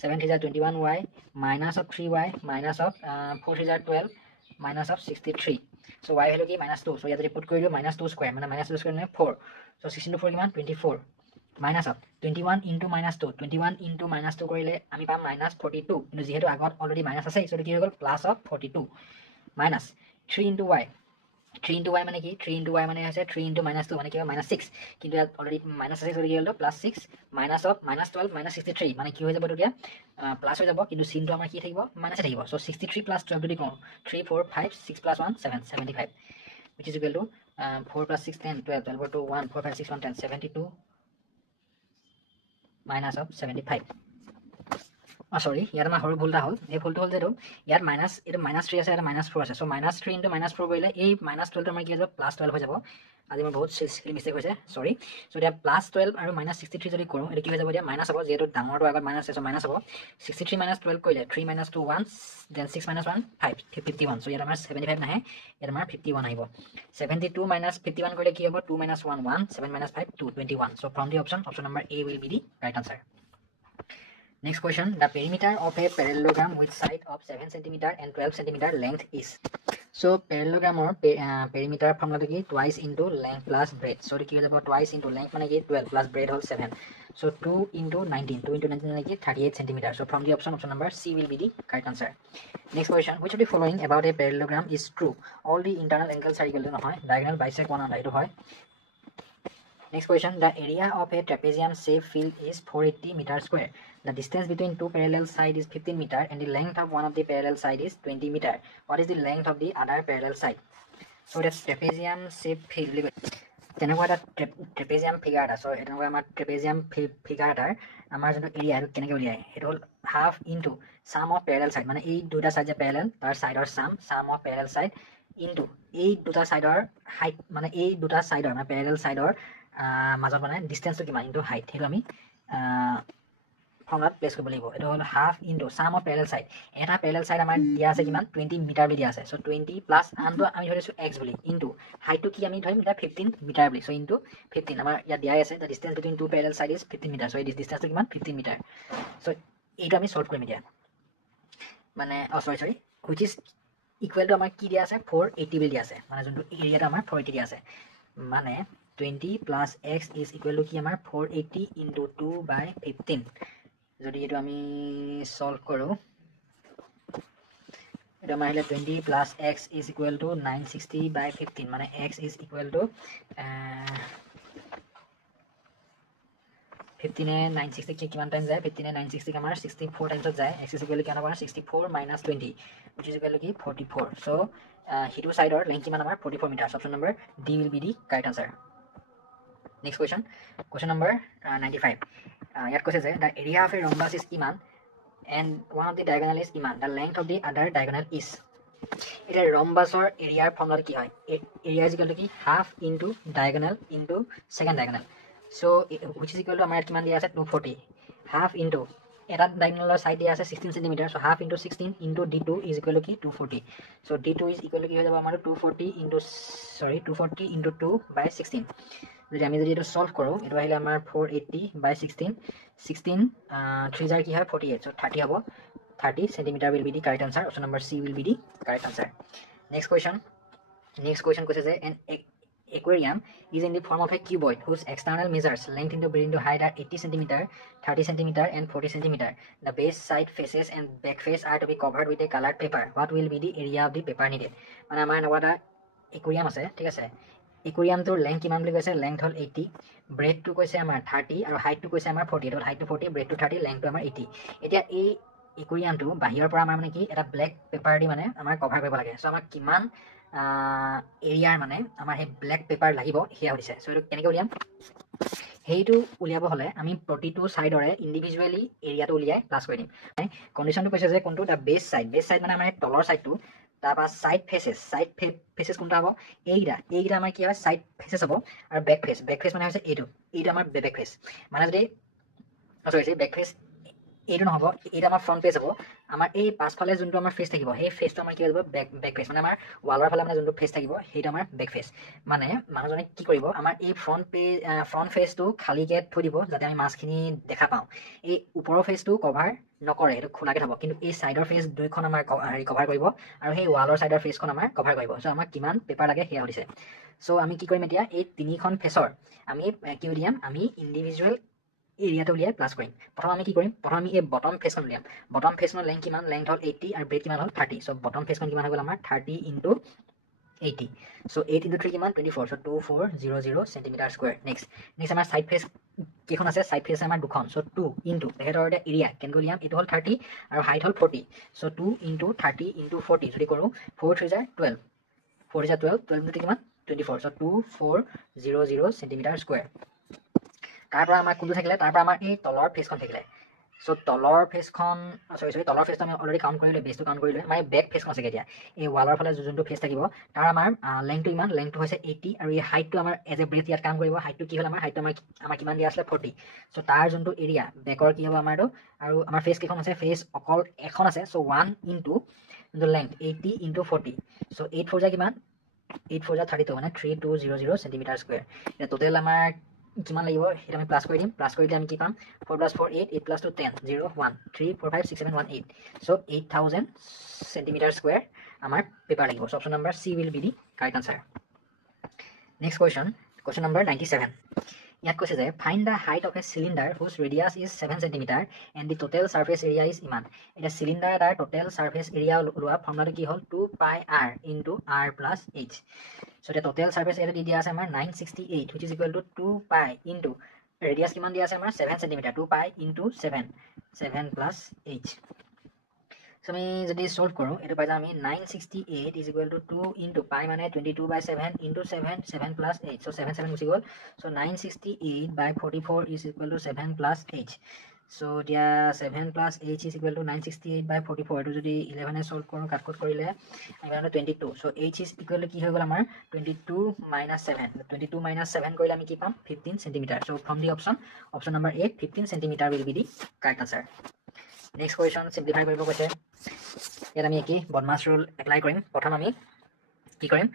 7 21y minus of 3y minus of 4 12 minus of 63 so y value কি minus 2 so ইয়াত যদি পুট কৰি দিও minus 2 square মানে minus 2 square মানে 4 so 16 into 4 কিমান 24 minus of 21 into minus 2 21 into minus 2 কৰিলে আমি পাম minus 42 কিন্তু যেহেতু আগত অলৰেডি minus আছে so কি হৈ গল plus of 42 minus 3 into y 3 into y মানে কি 3 into y মানে আছে 3 into minus 2 মানে কি হয় minus 6 কিন্তু ইয়াত অলৰেডি minus আছে so কি হ'ল plus 6 minus of minus 12 minus 63 মানে কি হৈ যাব তেতিয়া প্লাস হৈ যাব কিন্তু চিনটো আমাৰ কি থাকিব মাইনাস থাকিব so 63 plus 12 যদি কওঁ 3 4 5 6 plus 1 7 75 which is equal to 4 plus 6 10 12 12 to 1 4 5 6 1 10 72 minus of 75 sorry ইয়াৰ আমাৰ হৰু ভুলটা হ'ল এই ভুলটো হ'ল যেটো ইয়াৰ মাইনাস এটা -3 আছে এটা -4 আছে সো -3 into -4 কৰিলে এই -12 টো আমাৰ কি হৈ যাব +12 হৈ যাব আজি মই বহুত সিলি মিস্টেক হৈছে সৰি সো এটা +12 আৰু -63 যদি কৰো এটা কি হৈ যাব দিয়া মাইনাস হ'ব যেটো ডাঙৰটো আগত মাইনাস আছে সো মাইনাস হ'ব 63 - 12 কৰিলে 3 - 2 1 then 6 - 1 5 51 সো ইয়াৰ আমাৰ 75 নাহে ইয়াৰ আমাৰ 51 আহিব 72 - 51 কৰিলে কি হ'ব 2 - 1 1 7 - 5 2 21 so from the option number A will be the right answer. Next question, the perimeter of a parallelogram with side of 7 cm and 12 cm length is. So parallelogram or perimeter formula to twice into length plus breadth. So the about twice into length mane 12 plus breadth whole 7. So 2 into 19. 2 into 19 like 38 cm. So from the option number C will be the correct answer. Next question, which of the following about a parallelogram is true? All the internal angles are equal to diagonal bisect one another. Next question, the area of a trapezium shaped field is 480 meter square. The distance between two parallel sides is 15 meter and the length of one of the parallel side is 20 meter. What is the length of the other parallel side? So that's trapezium shaped field. তেনেকুৱা এটা trapezium figure এটা চ' তেনেকুৱা আমাৰ trapezium figure এটাৰ আমাৰ যোনটো area সেইটো কেনেকৈ উলিয়ায় সেইটো হ'ল হাফ ইনটু চাম অফ পেৰেলেল ছাইড মানে এই দুটা ছাইড যে পেৰেলেল তাৰ ছাইডৰ চাম অফ পেৰেলেল ছাইড ইনটু এই দুটা ছাইডৰ হাইট মানে এই দুটা ছাইডৰ মানে পেৰেলেল ছাইডৰ মাজত মানে ডিষ্টেঞ্চটো কিমান ইনটু হাইট সেইটো আমি ফৰ্মুলাত প্লেচ কৰিব লাগিব এইটো হ'ল হাফ ইনটু চাম অফ পেৰেলেল ছাইড এটা পেৰেলেল ছাইড আমাৰ দিয়া আছে কিমান 20 মিটাৰ বুলি দিয়া আছে চ' 20 প্লাছ আনটো আমি ধৰিছোঁ এক্স বুলি ইনটু হাইটটো কি আমি ধৰিম এতিয়া 15 মিটাৰ বুলি চ' ইনটু 15 আমাৰ ইয়াত দিয়াই আছে the distance between two parallel side is 15 metre so' এই ডিষ্টেঞ্চটো কিমান 15 মিটাৰ চ' এইটো আমি চল্ভ কৰিম এতিয়া মানে চৰি হুইচ ইজ ইকুৱেল টু আমাৰ কি দিয়া আছে 480 বুলি দিয়া আছে মানে যোনটো এৰিয়াটো আমাৰ 480 দিয়া আছে মানে 20 plus x is equal to কি আমাৰ 480 ইনটু 2/15 যদি এইটো আমি সলভ কৰোঁ এটা আমাৰ আহিলে 20 plus x is equal to 960/15 মানে এক্স ইজ ইকুৱেল টু 15 960 কিমান টাইম যায় 15 960 আমাৰ 64 টাইমছত যায় এক্স ইজ ইকুৱেল টু কিমান হ'ব 64 minus 20 which is equal to 44 so হিটো সাইডৰ লেংথ কিমান আমাৰ 44 metre option number D will be the correct answer. Next question number 95 ইয়াত কৈছে যে the area of a rhombus is ইমান and one of the diagonal is ইমান the length of the other diagonal is এটা rhombusৰ এৰিয়াৰ formula কি হয় area is equal to কি half into diagonal into second diagonal so which is equal to আমাৰ কিমান দিয়া আছে 240 half into এটা diagonal side দিয়া আছে 16 cm so half into 16 into d2 is equal to কি 240 so d2 is equal to কি হৈ যাব আমাৰ 240 into 2/16 যদি আমি যদি এটা সলভ কৰো এটা আহিলে আমাৰ 480/16 16 3 jar কি হয় 48 so 30 হ'ব 30 cm will be the correct answer option number C will be the correct answer. Next question কৈছে যে an aquarium is in the form of a cuboid whose external measures length into breadth into height are 80 cm 30 cm and 40 cm. The base side faces and back face are to be covered with a colored paper. What will be the area of the paper needed? মানে আমাৰ এনেকুৱা aquarium আছে ঠিক আছে aquariumটোৰ length কিমান বুলি কৈছে length হ'ল 80 breadthটো কৈছে আমাৰ 30 আৰু heightটো কৈছে আমাৰ 40 এটো heightটো 40 breadthটো 30 lengthটো আমাৰ 80 এতিয়া এই aquariumটো বাহিৰৰ পৰা আমাৰ মানে কি এটা black paper দি মানে আমাৰ কভাৰ কৰিব লাগে সো আমাৰ কিমান এৰিয়াৰ মানে আমাৰ হে ব্ল্যাক পেপাৰ লাগিব হিয়া হৈছে সো এটো কেনেকৈ উলিয়াম হেইটো উলিয়াব হলে আমি প্ৰতিটো সাইডৰে ইন্ডিভিজুয়ালি এৰিয়াটো উলিয়াই প্লাস কৰি দিম কন্ডিশনটো কৈছে যে কোনটো দা বেস সাইড মানে আমাৰ তলৰ সাইডটো তাপা সাইড ফেসেস কোনটা হ'ব এইটা আমাৰ কি হয় সাইড ফেসেস হ'ব আৰু বেক ফেস মানে হৈছে এইটো আমাৰ বেক ফেস মানে যদি সৰি বেক ফেস এইটো নহব এইটা আমাৰ ফ্ৰন্ট পেজ হ'ব আমাৰ এই পাছফালে যোনটো আমাৰ ফেস থাকিব সেই ফেসটো আমাৰ কি হ'ব বেক ফেস মানে আমাৰ ওয়ালৰ ফালে মানে যোনটো ফেস থাকিব সেইটো আমাৰ বেক ফেস মানে মানুহজনে কি কৰিব আমাৰ এই ফ্ৰন্ট ফেসটো খালিকে থৈ দিব যাতে আমি মাছখিনি দেখা পাওঁ এই ওপৰৰ ফেসটো কভাৰ নকৰে এটো খোলাকে থব কিন্তু এই সাইডৰ ফেস দুইখন আমাৰ কভাৰ কৰিব আৰু সেই ওয়ালৰ সাইডৰ ফেসখন আমাৰ কভাৰ কৰিব সো আমাক কিমান পেপাৰ লাগে হেয়া হৈছে সো আমি কি কৰিম এতিয়া এই তিনিখন ফেসৰ আমি কি উলিয়াম আমি ইন্ডিভিজুৱেল এৰিয়াটো উলিয়াই প্লাস কৰিম প্ৰথম আমি কি কৰিম প্ৰথম আমি এই বটম ফেসখন উলিয়াম বটম ফেসনৰ লেংথ কিমান লেংথ হ'ল 80 আৰু ব্ৰেড কিমান হ'ল 30 সো বটম ফেসখন কিমান হৈ গ'ল আমাৰ 30 into 80 so 8 into 3 কিমান 24 so 2400 centimeter square next আমাৰ সাইড ফেস কেখন আছে সাইড ফেস আমাৰ দুখন so 2 into হেডৰ এৰিয়া কেনকৈ উলিয়াম এটো হ'ল 30 আৰু হাইট হ'ল 40 so 2 into 30 into 40 যদি কৰো 4 3 12 4 12 into কিমান 24 so 2400 centimeter square তাৰ পৰা আমাৰ কোনটো থাকিলে তাৰ পৰা আমাৰ এই তলৰ ফেসখন থাকিলে সো তলৰ ফেসখন সৰি তলৰ ফেসটো আমি অলৰেডি কাউন্ট কৰিলে বেসটো কাউন্ট কৰিলে মানে বেক ফেসখন আছে এতিয়া এই ওয়ালৰ ফালে যোনটো ফেস থাকিব তাৰ আমাৰ লেংথটো ইমান লেংথটো হৈছে 80 আৰু এই হাইটটো আমাৰ এজ এ ব্ৰেথ ইয়াত কাম কৰিব হাইটটো কি হ'ল আমাৰ হাইটটো আমাৰ কিমান দিয়া আছে 40 সো তাৰ যোনটো এৰিয়া বেকৰ কি হ'ব আমাৰটো আৰু আমাৰ ফেস কিখন আছে ফেস অকল এখন আছে so 1 into the length 80 into 40 so 8 4 কিমান 8 4 32 মানে 3200 centimeter square এটা টোটাল আমাৰ কিমান লাগিব এটা আমি প্লাস কৰি দিম প্লাস কৰি দিলে আমি কি পাম 4 + 4 8 8 + 2 10 0 1 3 4 5 6 7 1 8 so 8000 centimeter square আমাৰ পেপাৰ লাগিব so option number C will be the correct answer. Next question number 97 ইয়াত কৈছে যে find the height of a cylinder whose radius is 7 cm and the total surface area is ইমান এতিয়া cylinder এটাৰ total surface area ওলোৱা ফৰ্মুলাটো কি হ'ল 2πr × r + h চ' এতিয়া টোটেল ছাৰ্ফেচ এৰিয়া দি দিয়া আছে আমাৰ 968 which is equal to 2π × radius কিমান দিয়া আছে আমাৰ 7 cm 2π × 7 + h So আমি যদি সলভ কৰোঁ এটো পাই যাম আমি 968 is equal to 2 into pi মানে 22/7 into 7 7 plus 8 so 7 7 গুচি গ'ল so 968/44 is equal to 7 plus h so দিয়া 7 plus h is equal to 968/44 এটো যদি 11 এ সলভ কৰোঁ কাট কুট কৰিলে আমি পাম 22 so h is equal to কি হৈ গ'ল আমাৰ 22 - 7 22 - 7 কৰিলে আমি কি পাম 15 cm so from the option number 8 15 cm will be the correct answer Next question simplify কৰিব কৈছে ইয়াত আমি কি বদমাছ ৰুল এপ্লাই কৰিম প্ৰথম আমি কি কৰিম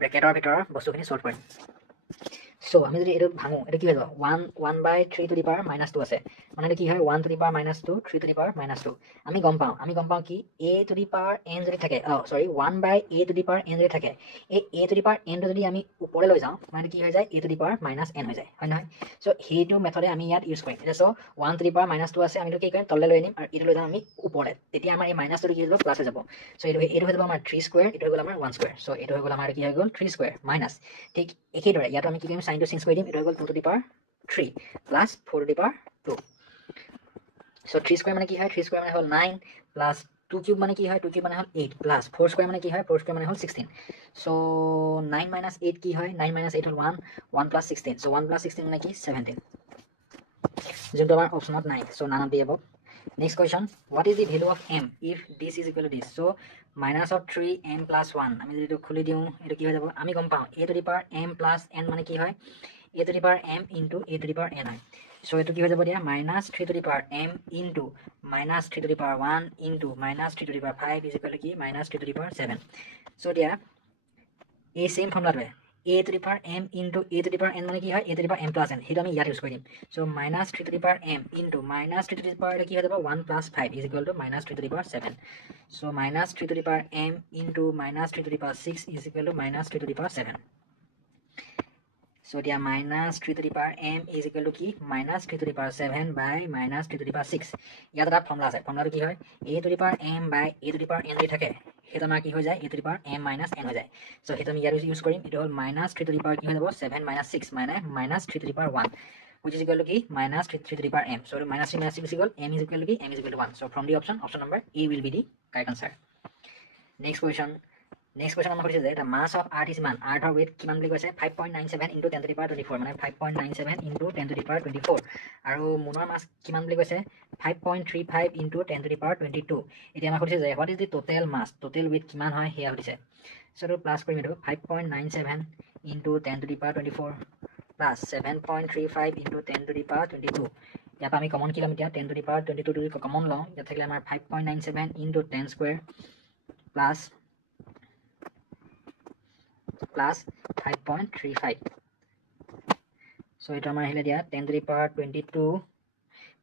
ব্ৰেকেটৰ ভিতৰৰ বস্তুখিনি সলভ কৰিম সো আমি যদি এটো ভাঙো এটা কি হৈ যাব 1/3 to the power -2 আছে মানে কি হয় 1 to the power -2 3 to the power -2 আমি গম পাওঁ কি a to the power n যদি থাকে সৰি 1/a to the power n যদি থাকে এই a to the power n যদি আমি ওপৰলৈ লৈ যাওঁ মানে কি হৈ যায় a to the power -n হৈ যায় হয় নহয় সো হেইটো মেথডে আমি ইয়াত ইউজ কৰিম এটা সো 1 to the power -2 আছে আমি কি কৰিম তললৈ লৈ আনিম আৰু ইটো লৈ যাম আমি ওপৰলৈ তেতিয়া আমাৰ এই -2 কি হৈ যাব প্লাস হৈ যাব সো এইটো হৈ যাব আমাৰ 3 স্কয়াৰ এইটো হৈ গ'ল আমাৰ 1 স্কয়াৰ সো এইটো হৈ গ'ল আমাৰ কি হৈ গ'ল 3 স্কয়াৰ মাইনাস ঠিক একেদৰে ইয়াত আমি কি কৰিম সাইনটো চেঞ্জ কৰি দিম এইটো হৈ গ'ল 2 to the power 3 plus 4 to the power 2 so 3 square মানে কি হয় 3 square মানে হল 9 plus 2 cube মানে কি হয় 2 cube মানে হল 8 plus 4 square মানে কি হয় 4 square মানে হল 16 so 9 minus 8 কি হয় 9 minus 8 হল 1 plus 16 so 1 plus 16 মানে কি 17 যোনটো আমাৰ অপচনত নাই so none of the above next question what is the value of m if this is equal to this so minus of 3m plus 1 আমি যদি খুলি দিও এটা কি হৈ যাব আমি গম পাওঁ a to the power m plus n মানে কি হয় a to the power m into a to the power n হয় so এটো কি হৈ যাব দিয়া -3 to the power m into -3 to the power 1 into -3 to the power 5 is equal to কি -3 to the power 7 so দিয়া এই same ফর্মুলাটো a to the power m into a to the power n মানে কি হয় a to the power m plus n হেটো আমি ইয়াত use কৰিম so -3 to the power m into -3 to the power কি হৈ যাব 1 plus 5 is equal to -3 to the power 7 so -3 to the power m into -3 to the power 6 is equal to -3 to the power 7 so dia -3 to the power m is equal to কি -3 to the power 7 by -3 to the power 6 ইয়াত এটা formula আছে ফর্মুলাটো কি হয় a to the power m by a to the power n দি থাকে হেটো আমাৰ কি হৈ যায় a to the power m minus n হৈ যায় so হেটো আমি ইয়াত ইউজ কৰিম এটো হল -3 to the power কি হৈ যাব 7 minus 6 মানে -3 to the power 1 which is equal to কি -3 to the power m so -3 is equal m is equal to কি m is equal to 1 so from the option number a will be the correct answer next question আমাৰ কৈছে যে এটা mass of earth is মান earth weight কিমান বুলি কৈছে 5.97 into 10 to the power 24 মানে 5.97 into 10 to the power 24 আৰু মুনৰ মাছ কিমান বুলি কৈছে 5.35 into 10 to the power 22 এতিয়া আমাক কৈছে যে what is the total mass total weight কিমান হয় হেয়া কৈছে so to প্লাস কৰিম এটো 5.97 into 10 to the power 24 plus 7.35 into 10 to the power 22 ইয়াত আমি কমন কিলাম এতিয়া 10 to the power 22 যদি কমন লওঁ ইয়াত থাকিলে আমাৰ 5.97 into 10 square plus 5.35 so এটা আমাৰ আহিলে দিয়া 10 to the power 22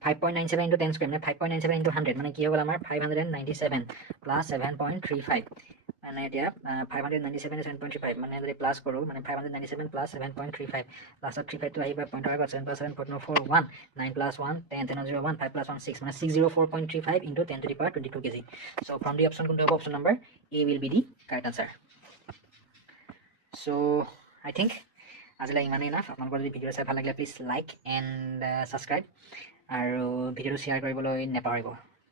5.97 into 10 square মানে 5.97 into 100 মানে কি হৈ গ'ল আমাৰ 597 plus 7.35 মানে এতিয়া 597 7.35 মানে যদি প্লাস কৰো মানে 597 plus 7.35 plus 35 to আহিবা পইণ্ট আহিবা 7 plus 7 4 1 9 plus 1 10 10 0 1 5 plus 1 6 মানে 604.35 into 10 to the power 22 kg so from the option কোনটো হ'ব option number a will be the correct answer so I think আজিলৈ ইমানেই না আপোনালোকৰ যদি ভিডিঅ চাই ভাল লাগিলে প্লিজ লাইক এণ্ড ছাবস্ক্ৰাইব আৰু ভিডিঅ'টো শ্বেয়াৰ কৰিবলৈ নেপাহৰিব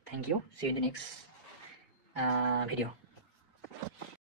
thank you see you in the next video'